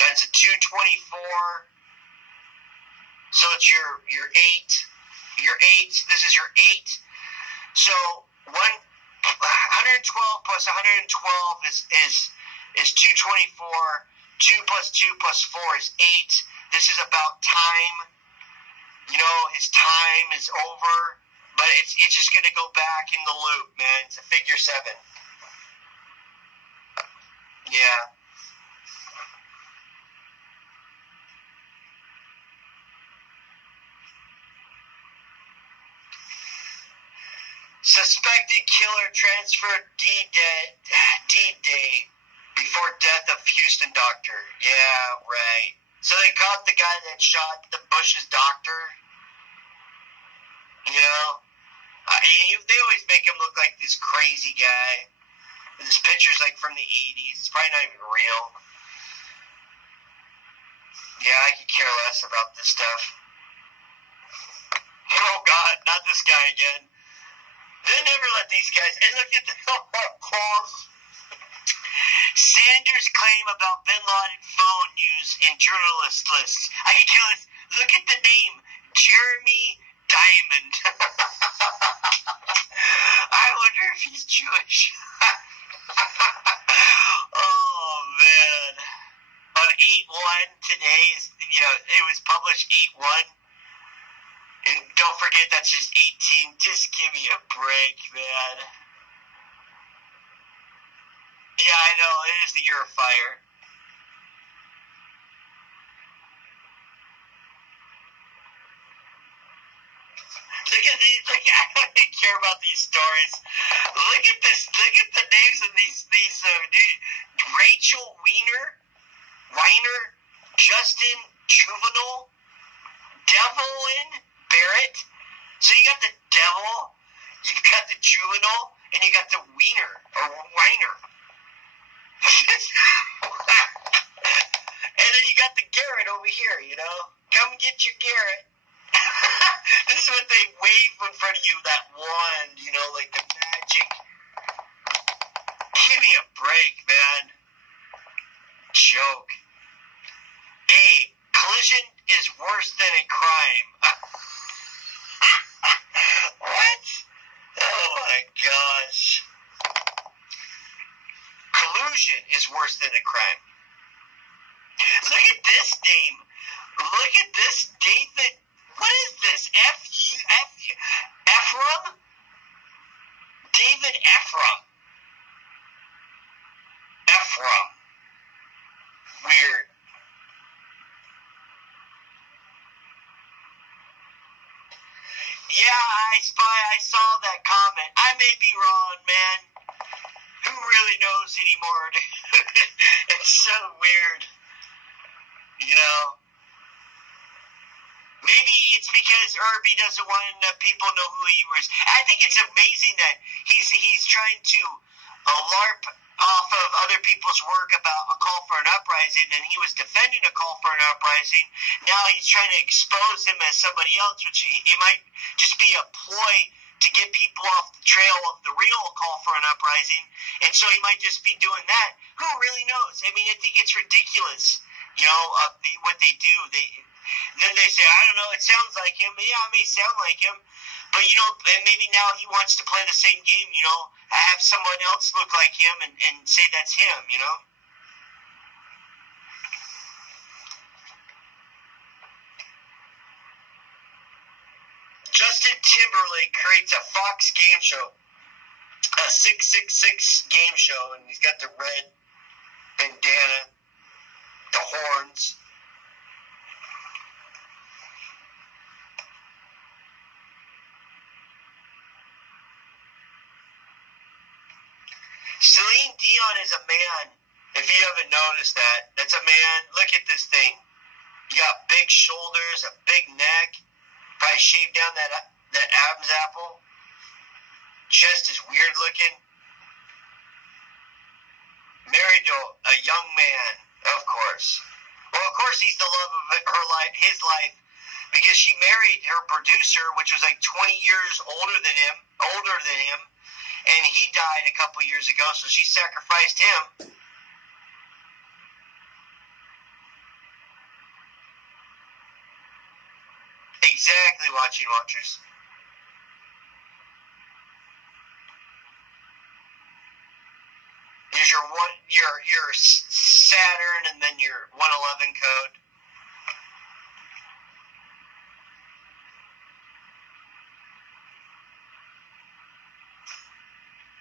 That's a 224. So it's your 8. Your 8. This is your 8. So 112 plus 112 is 224. 2 plus 2 plus 4 is 8. This is about time. You know, his time is over. But it's just going to go back in the loop, man. It's a figure 7. Yeah. Suspected killer transferred D-Day before death of Houston doctor. Yeah, right. So they caught the guy that shot the Bush's doctor. You know? They always make him look like this crazy guy. This picture's like from the 80s. It's probably not even real. Yeah, I could care less about this stuff. Oh, God, not this guy again. They never let these guys... And look at the... Sanders' claim about Bin Laden phone use in journalist lists. I can care less. Look at the name. Jeremy Diamond. I wonder if he's Jewish. Oh, man. On 8/1 today, it was published 8/1. And don't forget, that's just 18. Just give me a break, man. Yeah, I know. It is the year of fire. I don't even care about these stories. Look at this. Look at the names of these Rachel Weiner, Justin Juvenile, Devlin Barrett. So you got the devil, you've got the juvenile, and you got the Weiner. And then you got the Garrett over here, you know. Come get your Garrett. This is what they wave in front of you, that wand, you know, like the magic. Give me a break, man. Joke. Hey, collision is worse than a crime. What? Oh my gosh. Collusion is worse than a crime. Look at this name. Look at this David. What is this? Ephraim? David Ephraim. Weird. Yeah, I saw that comment. I may be wrong, man. Who really knows anymore? It's so weird. You know? Maybe it's because Irby doesn't want people to know who he was. I think it's amazing that he's trying to a LARP off of other people's work about a call for an uprising, and he was defending a call for an uprising. Now he's trying to expose him as somebody else, which it might just be a ploy to get people off the trail of the real call for an uprising, and so he might just be doing that. Who really knows? I mean, I think it's ridiculous, what they do. Then they say, I don't know, it sounds like him. Yeah, it may sound like him, but, and maybe now he wants to play the same game, have someone else look like him and say that's him, Justin Timberlake creates a Fox game show, a 666 game show, and he's got the red bandana, the horns. Celine Dion is a man. If you haven't noticed that, that's a man. Look at this thing. You got big shoulders, a big neck. Probably shaved down that Adam's apple. Chest is weird looking. Married to a young man, of course. Well, of course he's the love of his life, because she married her producer, which was like 20 years older than him, and he died a couple years ago, so she sacrificed him. Exactly, watchers. Here's your Saturn, and then your 111 code.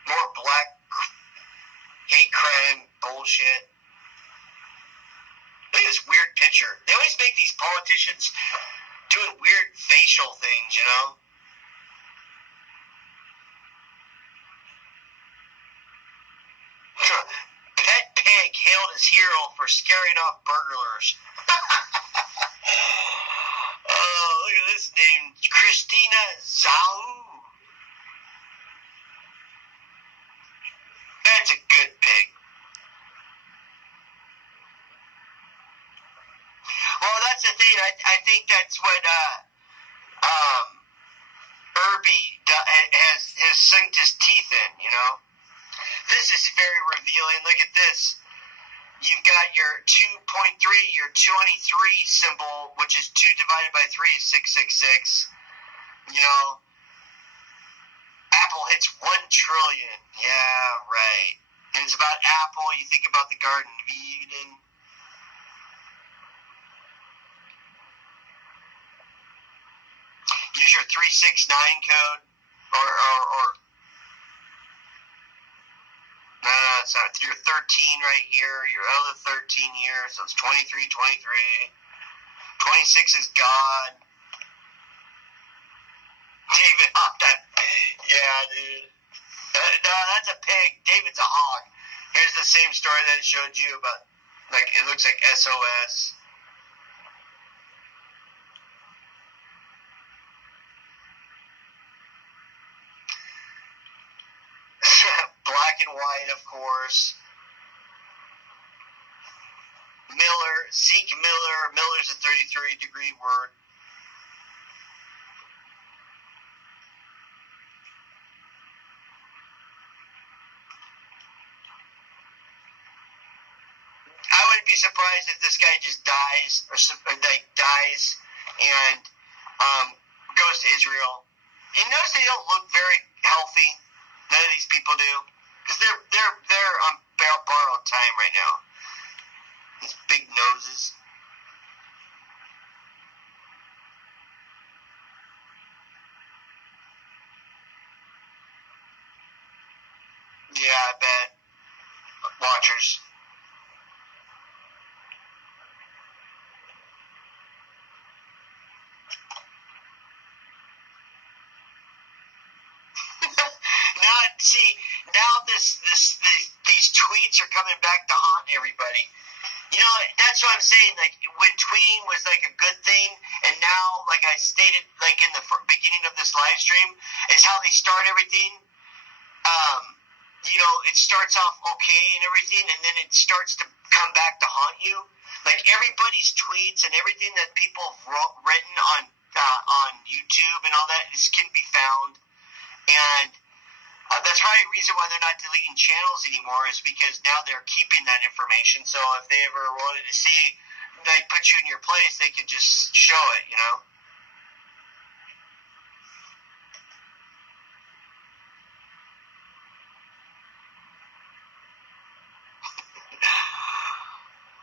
More black hate crime bullshit. Look at this weird picture. They always make these politicians doing weird facial things, Pet Pig hailed as hero for scaring off burglars. Oh, look at this name. Christina Zhao. That's a good pig. Well, that's the thing. I think that's what Irby has sunk his teeth in, This is very revealing. Look at this. You've got your 2.3, your 23 symbol, which is 2 divided by 3 is 666. Apple hits 1 trillion. Yeah, right. And it's about Apple. You think about the Garden of Eden. Use your 369 code, or no, it's not. Your 13 right here, your other 13 here, so it's 23, 23. 26 is God. David hopped that. Yeah, dude. No, that's a pig. David's a hog. Here's the same story that I showed you about, it looks like SOS. Black and white, of course. Zeke Miller. Miller's a 33-degree word. I wouldn't be surprised if this guy just dies, and goes to Israel. You notice they don't look very healthy. None of these people do, because they're on borrowed time right now. These big noses. Yeah, I bet. Watchers. Now these tweets are coming back to haunt everybody. That's what I'm saying. When tweeting was a good thing, and now, like I stated, in the beginning of this live stream, is how they start everything. it starts off okay and everything, and then it starts to come back to haunt you. Like everybody's tweets and everything that people have written on YouTube and all that can be found, and that's probably the reason why they're not deleting channels anymore, is because now they're keeping that information. So if they ever wanted to see, like, put you in your place, they can just show it, you know.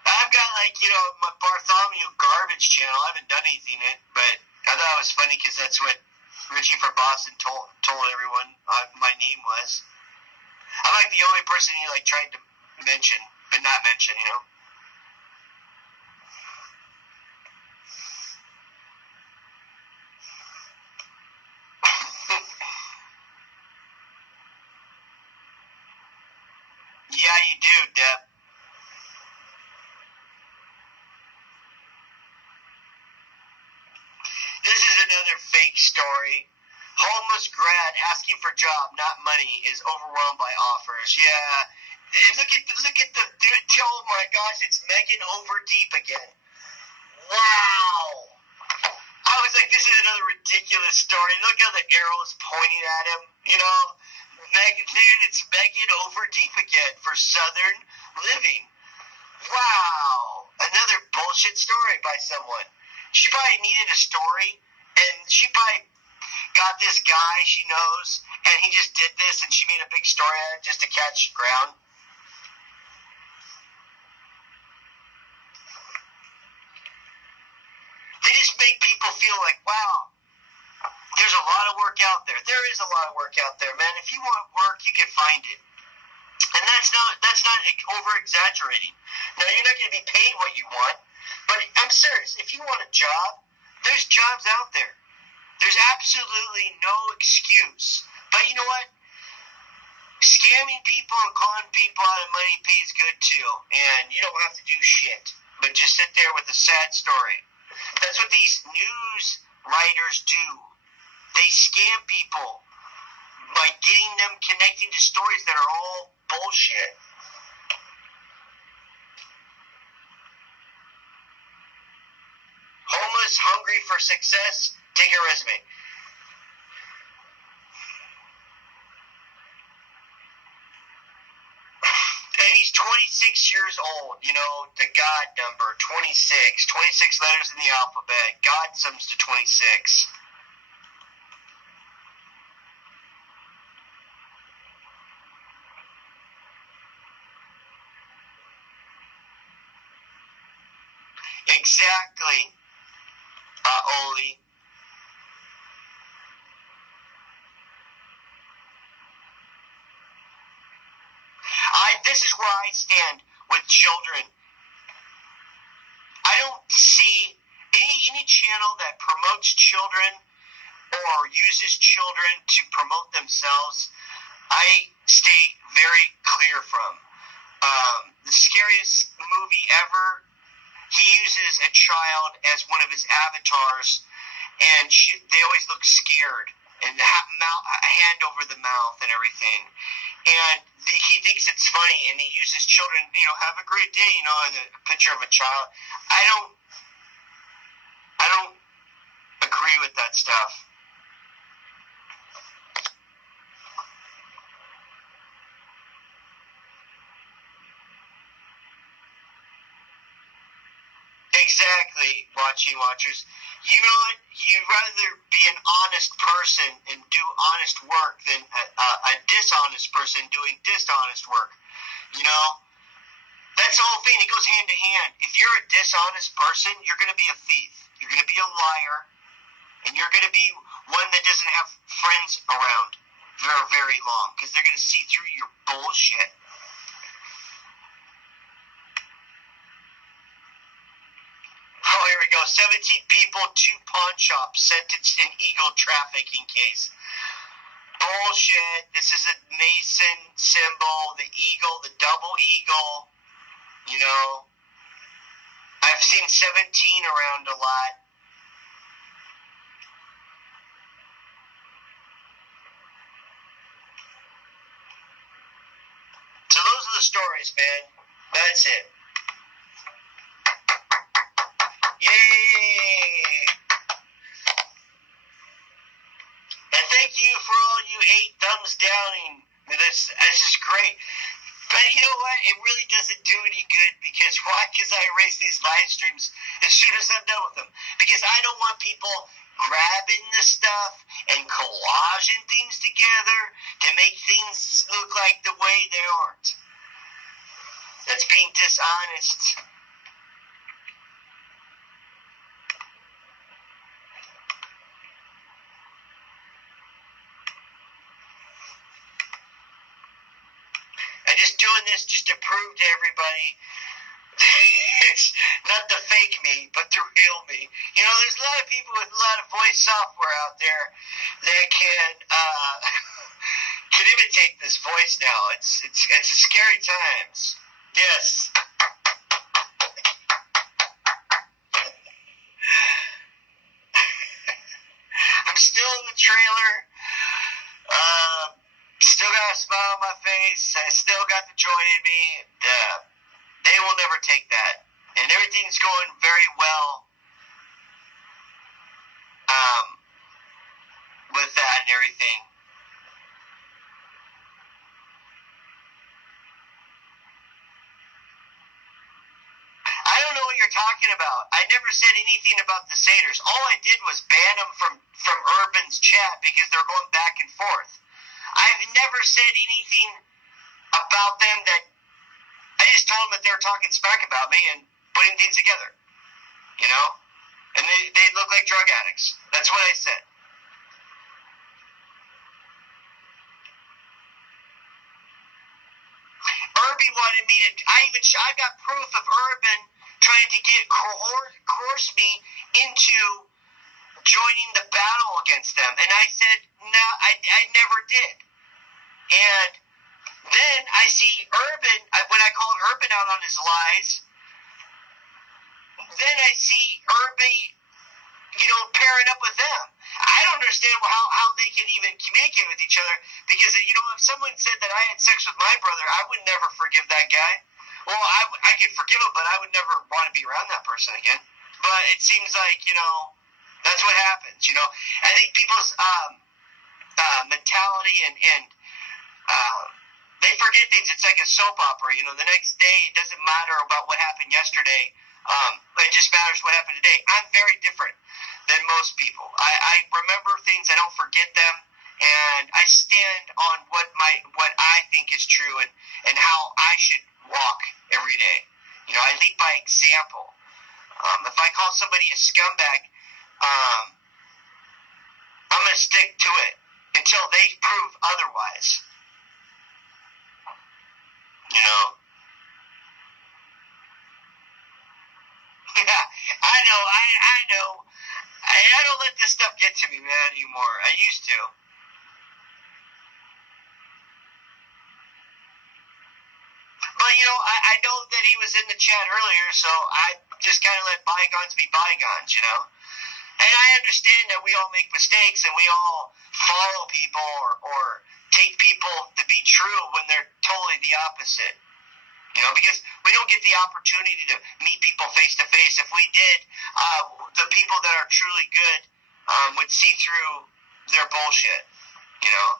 I've got, like, you know, my Bartholomew garbage channel. I haven't done anything in it, but I thought it was funny because that's what Richie from Boston told everyone my name was. I'm like the only person he, like, tried to mention, but not mention, you know. Yeah, you do, Deb. This is another fake story. Homeless grad asking for job, not money, is overwhelmed by offers. Yeah. And look at the dude. Oh my gosh, it's Megan Overdeep again. Wow. I was like, this is another ridiculous story. Look how the arrow is pointing at him. You know, dude, it's Megan Overdeep again for Southern Living. Wow. Another bullshit story by someone. She probably needed a story, and she probably got this guy she knows, and he just did this, and she made a big story out of it just to catch ground. They just make people feel like, wow, there's a lot of work out there. There is a lot of work out there, man. If you want work, you can find it. And that's not over-exaggerating. Now, you're not going to be paid what you want, but I'm serious. If you want a job, there's jobs out there. There's absolutely no excuse. But you know what? Scamming people and calling people out of money pays good too. And you don't have to do shit, but just sit there with a sad story. That's what these news writers do. They scam people by getting them connecting to stories that are all bullshit. Homeless, hungry for success, take a resume. And he's 26 years old, you know, the God number, 26. 26 letters in the alphabet. God sums to 26. Exactly, Oli. This is where I stand with children. I don't see any channel that promotes children or uses children to promote themselves. I stay very clear from. The scariest movie ever, he uses a child as one of his avatars, and they always look scared, and a hand over the mouth and everything. And he thinks it's funny, and he uses children, you know, have a great day, you know, and a picture of a child. I don't agree with that stuff. Exactly, watchers. You know what? You'd rather be an honest person and do honest work than a dishonest person doing dishonest work. You know? That's the whole thing. It goes hand to hand. If you're a dishonest person, you're going to be a thief. You're going to be a liar. And you're going to be one that doesn't have friends around very, very long because they're going to see through your bullshit. Oh, here we go. 17 people, 2 pawn shops sentenced in Eagle trafficking case. Bullshit. This is a Mason symbol, the eagle, the double eagle. You know, I've seen 17 around a lot. the stories, man. That's it. Yay! And thank you for all you 8 thumbs downing. This is great. But you know what? It really doesn't do any good because why? Because I erase these live streams as soon as I'm done with them. Because I don't want people grabbing the stuff and collaging things together to make things look like the way they aren't. That's being dishonest. I'm just doing this just to prove to everybody it's not the fake me, but the real me. You know, there's a lot of people with a lot of voice software out there that can imitate this voice now. It's a scary times. Yes. I'm still in the trailer. Still got a smile on my face. I still got the joy in me. And, they will never take that. And everything's going very well with that and everything. I don't know what you're talking about. I never said anything about the satyrs. All I did was ban them from Urban's chat because they're going back and forth. I've never said anything about them that I just told them that they were talking smack about me and putting things together, you know? And they look like drug addicts. That's what I said. Urban wanted me to, I got proof of Urban trying to coerce me into joining the battle against them. And I said, no, I never did. And then I see Urban, when I called Urban out on his lies, then I see Urban, you know, pairing up with them. I don't understand how they can even communicate with each other because, you know, if someone said that I had sex with my brother, I would never forgive that guy. Well, I could forgive him, but I would never want to be around that person again. But it seems like, you know, that's what happens, you know. I think people's mentality and they forget things. It's like a soap opera. You know, the next day it doesn't matter about what happened yesterday. It just matters what happened today. I'm very different than most people. I remember things. I don't forget them, and I stand on what I think is true and how I should walk every day. You know, I lead by example. If I call somebody a scumbag, I'm going to stick to it until they prove otherwise. You know? Yeah, I know. I don't let this stuff get to me, man, anymore. I used to. But, you know, I know that he was in the chat earlier, so I just kind of let bygones be bygones, you know? And I understand that we all make mistakes and we all follow people or take people to be true when they're totally the opposite. You know, because we don't get the opportunity to meet people face to face. If we did, the people that are truly good would see through their bullshit, you know?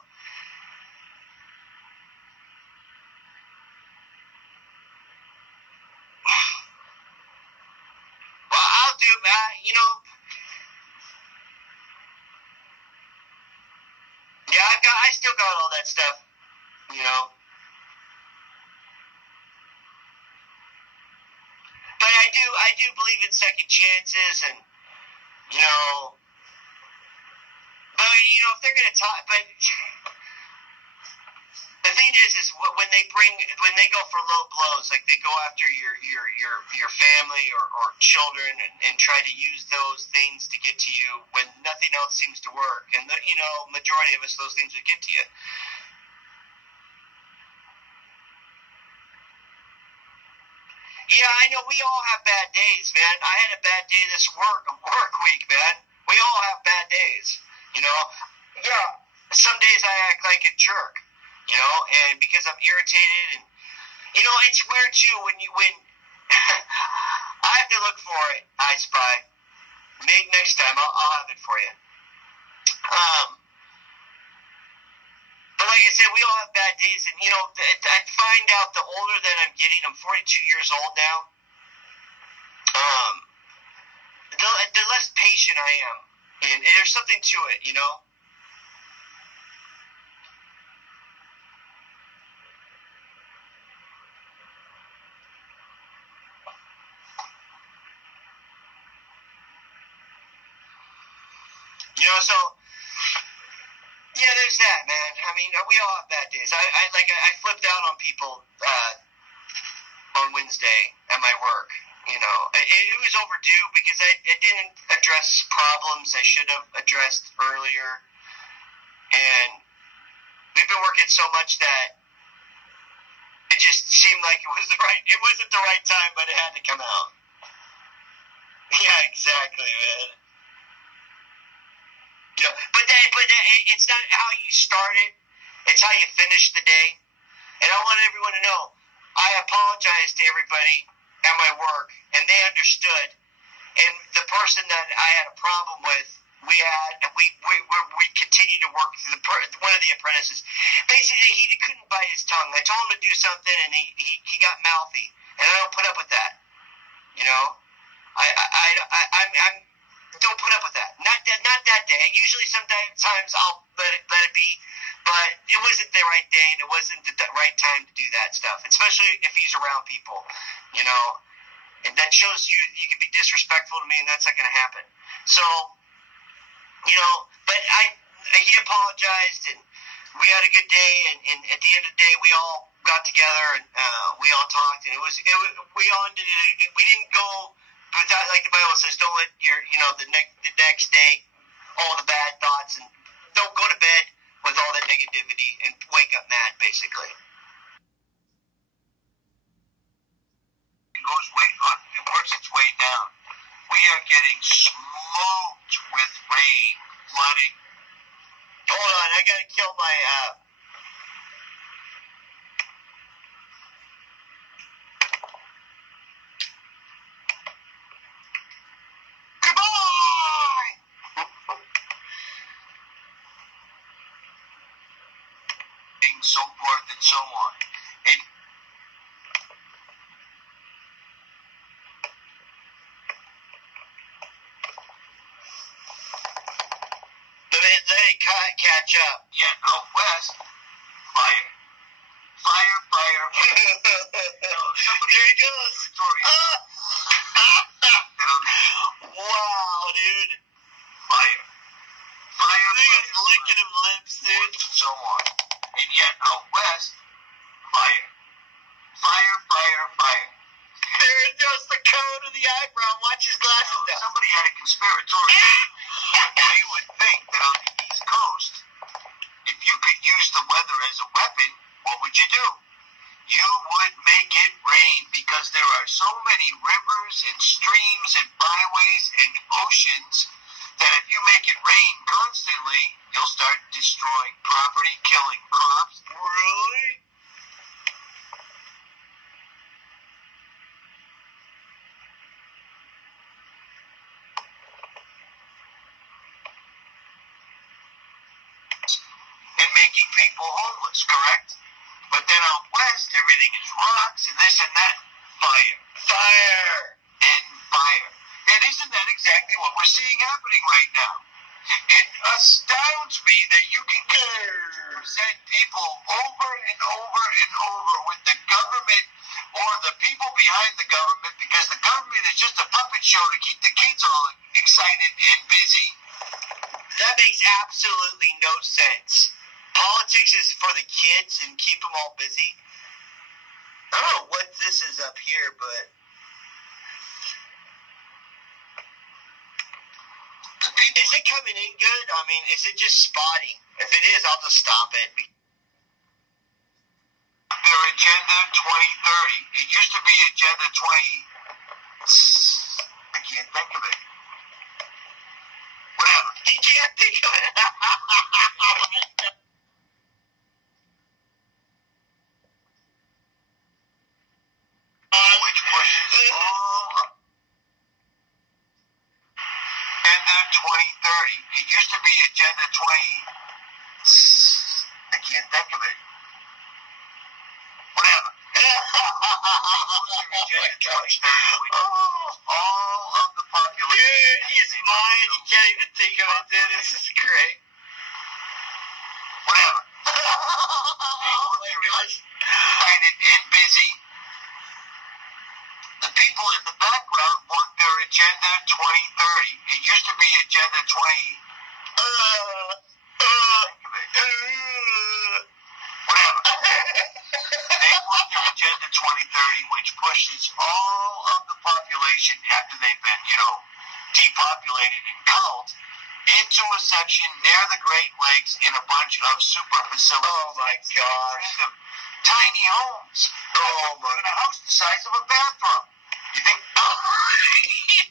Well, I'll do, you know, yeah, I still got all that stuff, you know. But I do believe in second chances, and you know. But you know, if they're gonna talk, but the thing is when they go for low blows, like they go after your family or children and try to use those things to get to you when nothing else seems to work, and you know, majority of us, those things would get to you. Yeah, I know we all have bad days, man. I had a bad day this work week, man. We all have bad days, you know. Yeah, some days I act like a jerk, you know, and because I'm irritated and You know, it's weird too when I have to look for it. I Spy. Maybe next time I'll have it for you. But like I said, we all have bad days, and you know, I find out the older that I'm getting. I'm 42 years old now. The less patient I am, and there's something to it, you know. You know, so yeah, there's that, man. I mean, we all have bad days. I flipped out on people on Wednesday at my work. You know, it was overdue because I didn't address problems I should have addressed earlier, and we've been working so much that it just seemed like it wasn't the right time, but it had to come out. Yeah, exactly, man. Yeah, but it's not how you start it; it's how you finish the day. And I want everyone to know, I apologize to everybody at my work, and they understood. And the person that I had a problem with, we continued to work through one of the apprentices. Basically, he couldn't bite his tongue. I told him to do something, and he got mouthy, and I don't put up with that. You know, I'm don't put up with that. Not that day. Usually, sometimes I'll let it be, but it wasn't the right day, and it wasn't the right time to do that stuff. Especially if he's around people, you know, and that shows you can be disrespectful to me, and that's not going to happen. So, you know, but he apologized, and we had a good day, and at the end of the day, we all got together and we all talked, and we all did it. We didn't go. But that, like the Bible says, don't let the next day all the bad thoughts, and don't go to bed with all that negativity and wake up mad, basically. It works its way down. We are getting smoked with rain, flooding. Hold on, I gotta kill my so forth and so on. And they catch up. Yeah, out west, fire. There he goes. Wow, dude. Fire. He's licking him lips, dude. So on. And yet, out west, fire. There goes the cone of the eyebrow. Watch his glasses down. Somebody had a conspiratorial. They would think that on the East Coast, if you could use the weather as a weapon, what would you do? You would make it rain, because there are so many rivers and streams and byways and oceans that if you make it rain constantly, you'll start destroying property, killing crops. Really? And making people homeless, correct? But then out west, everything is rocks and this and that. Fire. And isn't that exactly what we're seeing happening right now? It astounds me that you can present people over and over and over with the government or the people behind the government, because the government is just a puppet show to keep the kids all excited and busy. That makes absolutely no sense. Politics is for the kids and keep them all busy. I don't know what this is up here, but is it coming in good? I mean, is it just spotty? If it is, I'll just stop it. Their Agenda 2030. It used to be Agenda 20... I can't think of it. Whatever. He can't think of it. It used to be Agenda 20. I can't think of it. Whatever. All of the population. Dude, he's mine. You can't even think of it, dude. This is great. Whatever. Oh my gosh. Excited and busy. The people in the background want their Agenda 2030. It used to be Agenda 20. Whatever. They want their Agenda 2030, which pushes all of the population after they've been, depopulated and culled, into a section near the Great Lakes in a bunch of super facilities. Oh my gosh. Tiny homes. Oh my. In a house the size of a bathroom. You think? Oh,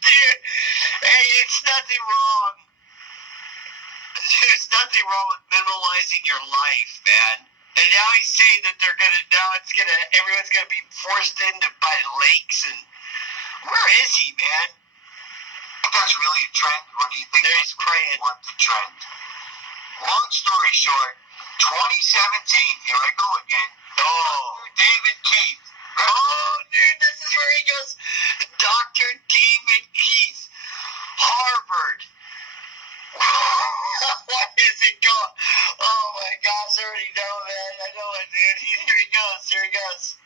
dude. Hey, it's nothing wrong. There's nothing wrong with minimalizing your life, man. And now he's saying that everyone's gonna be forced into by lakes, and where is he, man? Think that's really a trend, or do you think he's praying? Want the trend? Long story short, 2017. Here I go again. Oh, David Keith. Oh, dude, this is where he goes. Dr. David Keith, Harvard. What is it going? Oh my gosh, I already know, man. I know it, dude. Here he goes.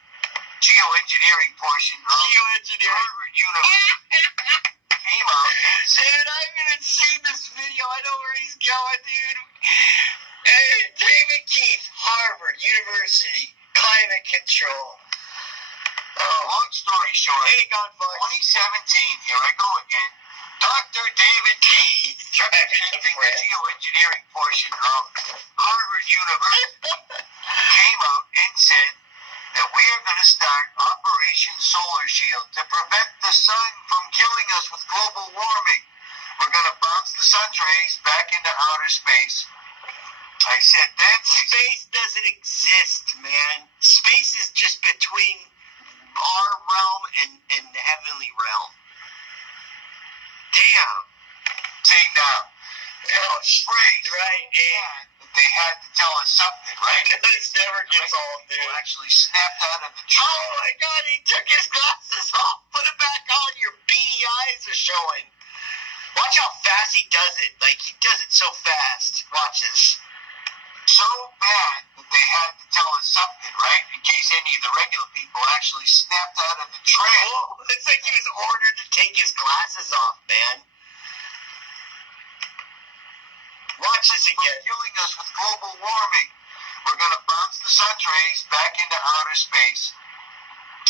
Geoengineering portion of Geoengineering. Harvard University came out. Dude, I've even seen this video. I know where he's going, dude. Hey, David Keith, Harvard University, climate control. Long story short, Hey, Godfather. 2017, here I go again. Dr. David Keith, representing the geoengineering portion of Harvard University, came out and said that we are going to start Operation Solar Shield to prevent the sun from killing us with global warming. We're going to bounce the sun's rays back into outer space. I said that space doesn't exist, man. Space is just between our realm and the heavenly realm. Damn. Saying now. Oh, right, and they had to tell us something, right? This never gets old, dude. People actually snapped out of the tree. Oh my God, he took his glasses off. Put them back on. Your beady eyes are showing. Watch how fast he does it. Like, he does it so fast. Watch this. So bad that they had to tell us something, right? In case any of the regular people actually snapped out of the trend. Oh, it's like he was ordered to take his glasses off, man. Watch this again. Killing us with global warming. We're going to bounce the sun's rays back into outer space.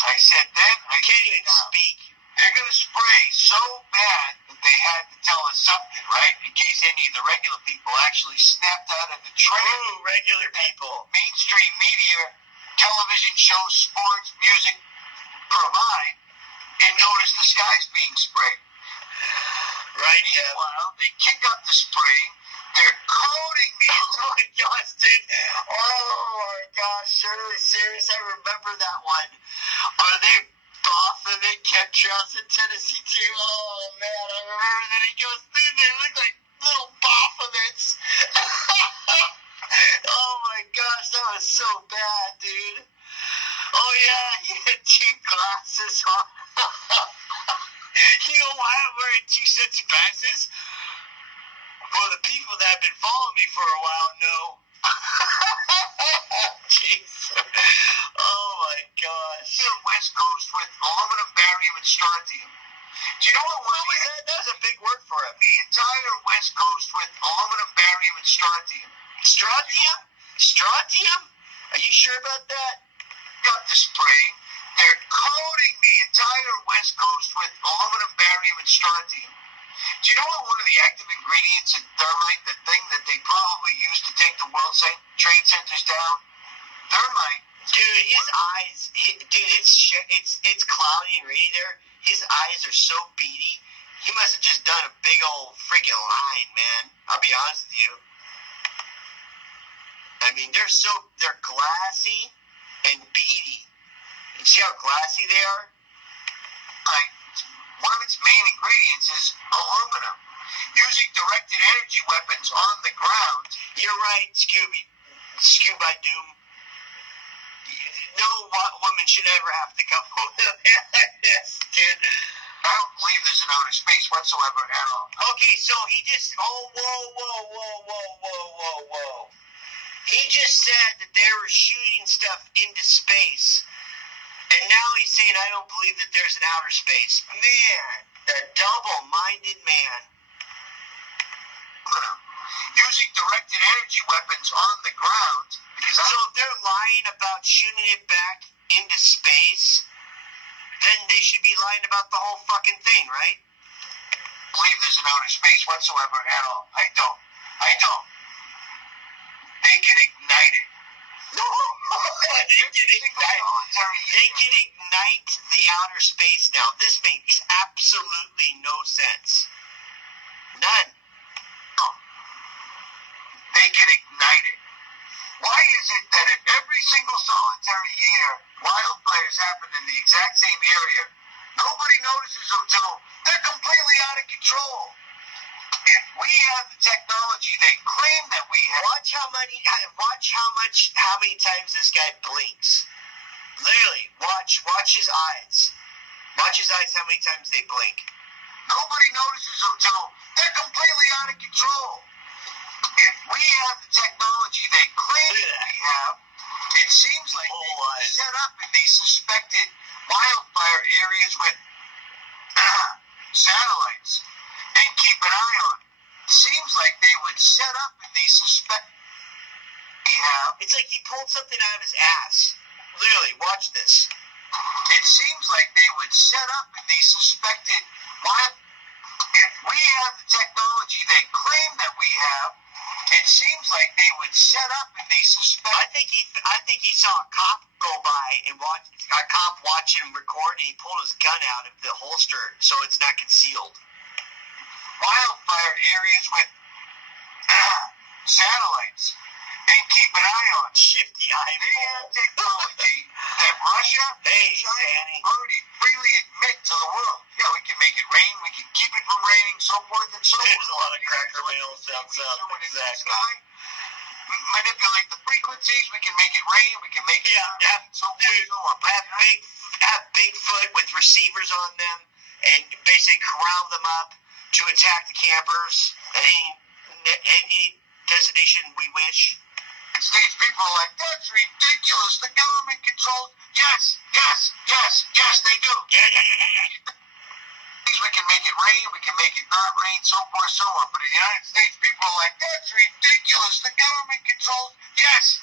I said then, I can't even speak. They're going to spray so bad that they had to tell us something, right? In case any of the regular people actually snapped out of the trend. Ooh, regular people. Mainstream media, television shows, sports, music provide, and notice the skies being sprayed. Right, yeah. Meanwhile, they kick up the spraying. They're coating me. Oh my gosh, dude. Oh my gosh, Shirley, serious. I remember that one. Are they Baphomet chemtrails in Tennessee too? Oh man, I remember that he goes through. They look like little Baphomets. Oh my gosh, that was so bad, dude. Oh yeah, he had two glasses on. You know why I'm wearing two sets of glasses? Well, the people that have been following me for a while know. Jeez. Oh my gosh. West Coast with aluminum, barium, and strontium. Do you know what was that? That was a big word for it. The entire West Coast with aluminum, barium, and strontium. Strontium? Strontium? Are you sure about that? Got the spraying. They're coating the entire West Coast with aluminum, barium, and strontium. Do you know what one of the active ingredients in thermite, the thing that they probably use to take the World Trade Centers down? Thermite. Dude, his eyes, it's cloudy and rainy there. His eyes are so beady. He must have just done a big old freaking line, man. I'll be honest with you. I mean, they're glassy and beady. You see how glassy they are? One of its main ingredients is aluminum. Using directed energy weapons on the ground. You're right, Scooby Doom. No woman should ever have to come home to this, dude. I don't believe there's an outer space whatsoever at all. Okay, so he just... whoa. He just said that they were shooting stuff into space. And now he's saying, I don't believe that there's an outer space. Man, the double-minded man. Using directed energy weapons on the ground. So if they're lying about shooting it back into space, then they should be lying about the whole fucking thing, right? I believe there's an outer space whatsoever at all. I don't. They can ignite it. They can ignite the outer space now. This makes absolutely no sense. None. They can ignite it. Why is it that if every single solitary year wildfires happen in the exact same area, nobody notices them till they're completely out of control? If we have the technology they claim that we have, watch how many times this guy blinks. Literally, watch his eyes. Watch his eyes how many times they blink. Nobody notices them till they're completely out of control. If we have the technology they claim that we have, it seems like they set up in these suspected wildfire areas with satellites and keep an eye on it. Seems like they would set up in these suspected... It's like he pulled something out of his ass. Literally, watch this. It seems like they would set up in these suspected if we have the technology they claim that we have, it seems like they would set up in these suspected... I think he saw a cop go by and watch him record, and he pulled his gun out of the holster so it's not concealed. Wildfire areas with satellites and keep an eye on. Shifty eyeball. They have technology that Russia and China already freely admit to the world. Yeah, we can make it rain, we can keep it from raining, so forth and so forth. There's a lot of cracker bales down south. Exactly. Manipulate the frequencies, we can make it rain, we can make it so forth and so on. Have Bigfoot with receivers on them and basically corral them up to attack the campers at any destination we wish. States people are like, that's ridiculous. The government controls. Yes, they do. Yeah. We can make it rain, we can make it not rain, so forth, so on. But in the United States, people are like, that's ridiculous. The government controls. Yes,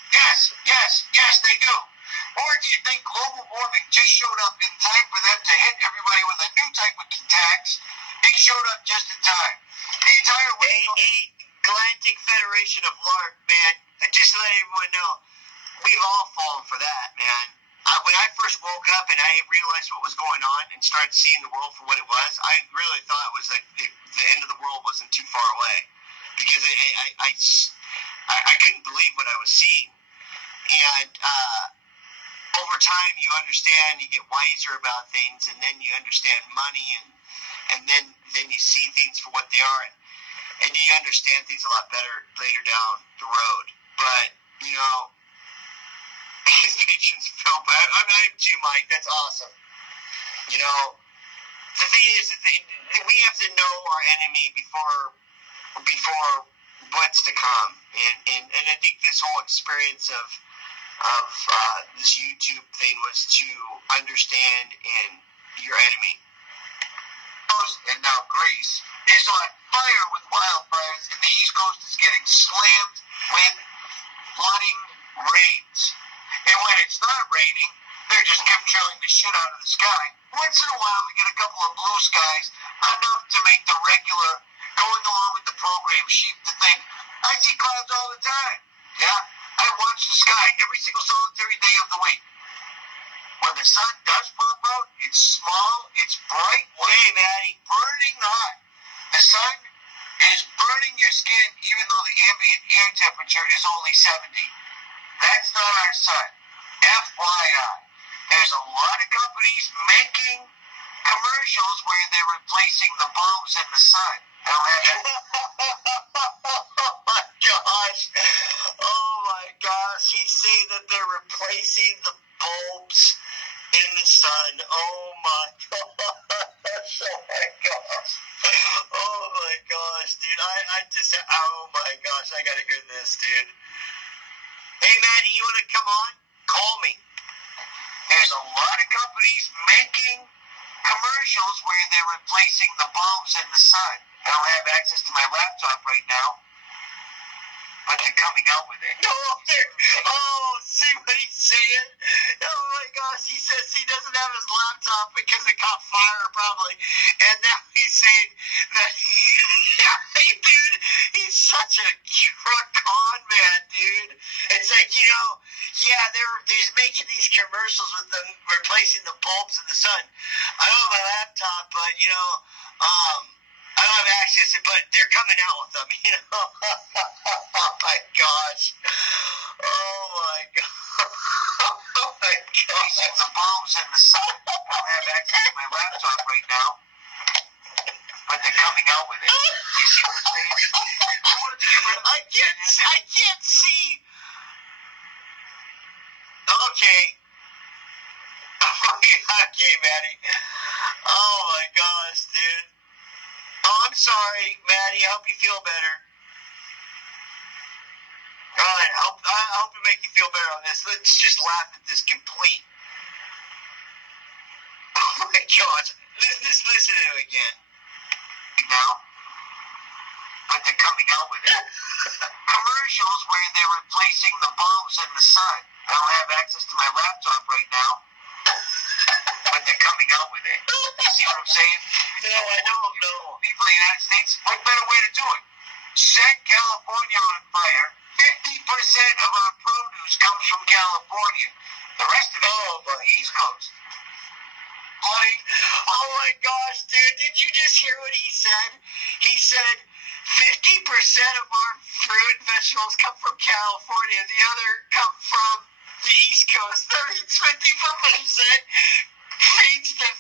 they do. Or do you think global warming just showed up in time for them to hit everybody with a new type of tax? It showed up just in time. The entire Galactic Federation of Lark, man. Just to let everyone know, we've all fallen for that, man. When I first woke up and I realized what was going on and started seeing the world for what it was, I really thought it was like the end of the world wasn't too far away, because I couldn't believe what I was seeing. And over time, you understand, you get wiser about things, and then you understand money, and then you see things for what they are, and you understand things a lot better later down the road. But, you know, his patience felt bad. I'm too, Mike. That's awesome. You know, the thing is, we have to know our enemy before what's to come. And I think this whole experience of this YouTube thing was to understand your enemy. And now Greece is on fire with wildfires, and the East Coast is getting slammed with flooding rains. And when it's not raining, they're just chemtrailing the shit out of the sky. Once in a while, we get a couple of blue skies, enough to make the regular, going along with the program sheep to think, I see clouds all the time. Yeah, I watch the sky every single solitary day of the week. When the sun does pop out, it's small, it's bright white, burning hot. The sun is burning your skin even though the ambient air temperature is only 70. That's not our sun. FYI. There's a lot of companies making commercials where they're replacing the bulbs in the sun. Oh my gosh. Oh my gosh. He's saying that they're replacing the bulbs in the sun. Oh my gosh. Oh my gosh. Oh my gosh, dude. Oh my gosh. I gotta hear this, dude. Hey, Maddie, you want to come on? Call me. There's a lot of companies making commercials where they're replacing the bulbs in the sun. I don't have access to my laptop right now, but they're coming out with it. See what he's saying? Oh my gosh, he says he doesn't have his laptop because it caught fire probably, and now he's saying that, hey dude, he's such a con man, dude. It's like, yeah, they're making these commercials with them replacing the bulbs in the sun. I don't have my laptop, but I don't have access to it, but they're coming out with them, Oh my gosh. Oh my god. Oh my gosh. The bulbs in the sun. I don't have access to my laptop right now, but they're coming out with it. You see what I'm saying? I can't see. Okay. Okay, Maddie. Oh my gosh, dude. Oh, I'm sorry, Maddie. I hope you feel better. All right, I hope we make you feel better on this. Let's just laugh at this complete. Oh my gosh. Listen to it again. Now, but they're coming out with it. Commercials where they're replacing the bulbs in the sun. I don't have access to my laptop right now, but they're coming out with it. You see what I'm saying? No, I don't know. People in the United States, what better way to do it? Set California on fire. 50% of our produce comes from California. The rest of it from the East Coast. Buddy, oh my gosh, dude, did you just hear what he said? He said 50% of our fruit and vegetables come from California. The other come from the East Coast. That means 50% feeds the 50%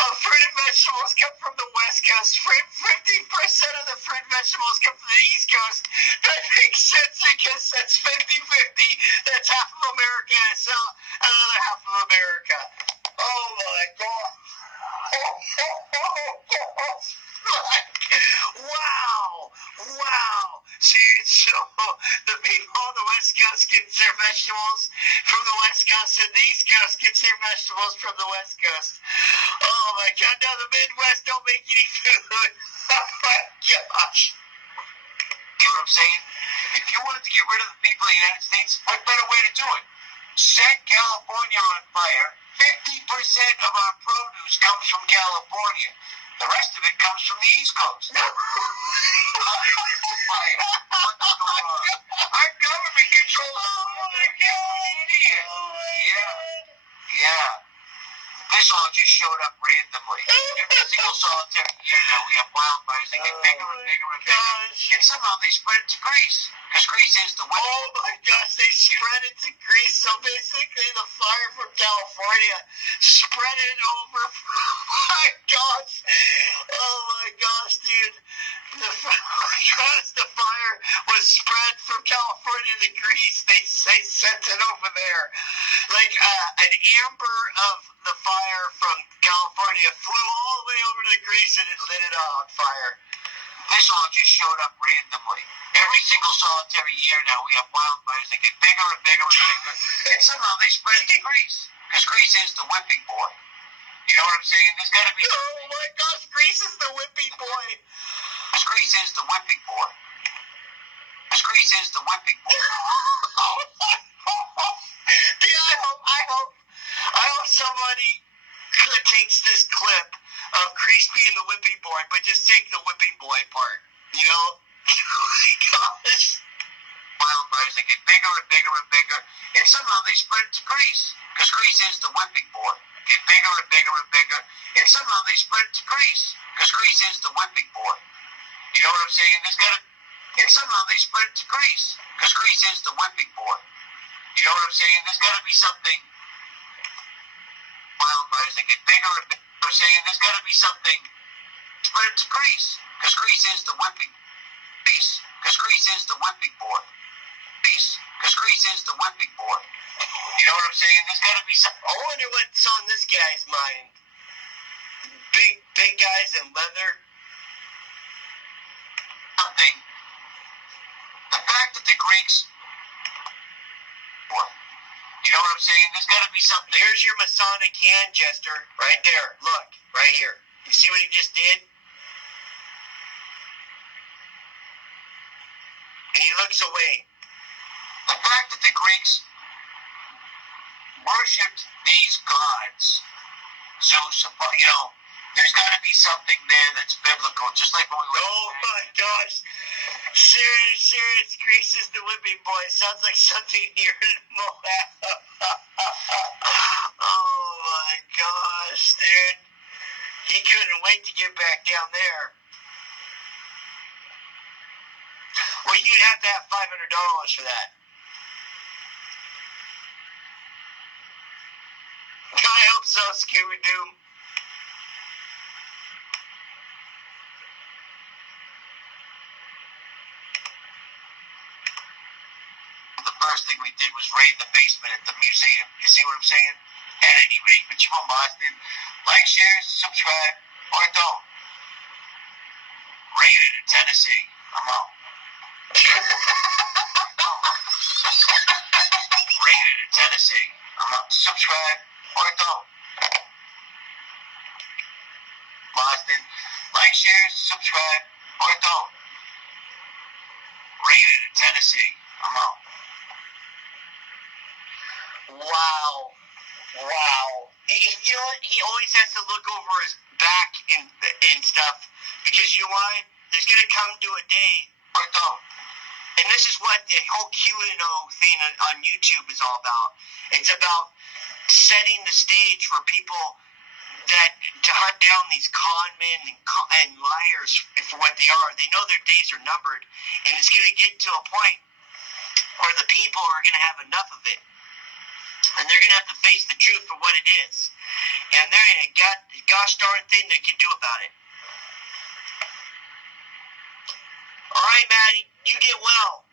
of fruit and vegetables come from the West Coast. 50% of the fruit and vegetables come from the East Coast. That makes sense because that's 50-50. That's half of America and so another half of America. Oh my God. Wow. So the people on the West Coast get their vegetables from the West Coast, and the East Coast gets their vegetables from the West Coast. Oh my God! Now the Midwest don't make any food. Oh my gosh! You know what I'm saying? If you wanted to get rid of the people of the United States, what better way to do it? Set California on fire. 50% of our produce comes from California. The rest of it comes from the East Coast. What's going on? Our government controls it. Oh my God. Yeah. This all just showed up randomly. Every single solitary year now we have wildfires that get bigger and bigger and bigger. And somehow they spread it to Greece. Because Greece is the weather. Oh my gosh, they spread it to Greece. So basically the fire from California spread it over. Oh my gosh. Oh my gosh, dude. The fire was spread from California to Greece. They sent it over there. Like an amber of the fire from California flew all the way over to Greece and it lit it on fire. This all just showed up randomly. Every single solitary year now we have wildfires that get bigger and bigger and bigger. And somehow they spread to Greece. Because Greece is the whipping boy. You know what I'm saying? There's got to be... Oh my gosh, Greece is the whipping boy. Because Greece is the whipping boy. Because Greece is the whipping boy. Dude, I hope somebody takes this clip of Greece being the whipping boy, but just take the whipping boy part. You know? Oh my gosh. Wildfires that get bigger and bigger and bigger, and somehow they spread to Greece. Because Greece is the whipping boy. Get bigger and bigger and bigger, and somehow they spread to Greece. Because Greece is the whipping boy. You know what I'm saying? And somehow they spread to Greece. Because Greece is the whipping boy. You know what I'm saying? There's got to be something. Wildfires that get bigger and bigger. I'm saying there's got to be something to Greece, because Greece is the whipping piece, because Greece is the whipping board piece, because Greece is the whipping board. You know what I'm saying? There's got to be something. I wonder what's on this guy's mind. Big guys in leather. Something. The fact that the Greeks. You know what I'm saying? There's got to be something. There's your Masonic hand, Jester. Right there. Look. Right here. You see what he just did? And he looks away. The fact that the Greeks worshipped these gods, Zeus, you know, there's got to be something there that's biblical, just like when we went. Oh my gosh. Serious. Greece is the whipping boy. Sounds like something here in Moab. Oh my gosh, dude. He couldn't wait to get back down there. Well, you'd have to have $500 for that. I hope so, Scooby-Doo. The first thing we did was raid the basement at the museum. You see what I'm saying? At any rate, but you want Boston, like, share, subscribe, or don't. Raid it in Tennessee. I'm out. Raid it in Tennessee. I'm out. Subscribe, or don't. Boston, like, share, subscribe, or don't. Raid it in Tennessee. I'm out. Wow. You know what? He always has to look over his back and stuff, because you know why? There's going to come to a day, Or don't. and this is what the whole Q&O thing on YouTube is all about. It's about setting the stage for people to hunt down these con men and liars for what they are. They know their days are numbered, and it's going to get to a point where the people are going to have enough of it. And they're going to have to face the truth for what it is. And there ain't a gosh darn thing they can do about it. All right, Maddie, you get well.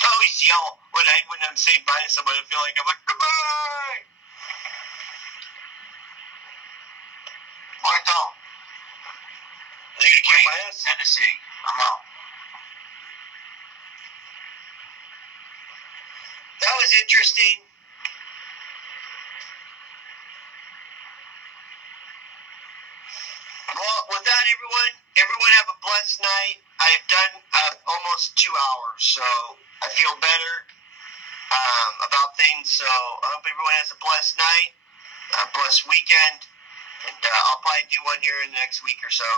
I always yell when I'm saying bye to somebody. I feel like I'm like, goodbye. Or don't. Are you going to kick my ass? Tennessee. I'm out. That was interesting. Well, with that, everyone have a blessed night. I've done almost 2 hours, so I feel better about things. So I hope everyone has a blessed night, a blessed weekend, and I'll probably do one here in the next week or so.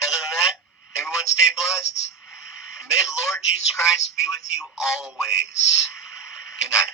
Other than that, everyone stay blessed. May the Lord Jesus Christ be with you always. Good night.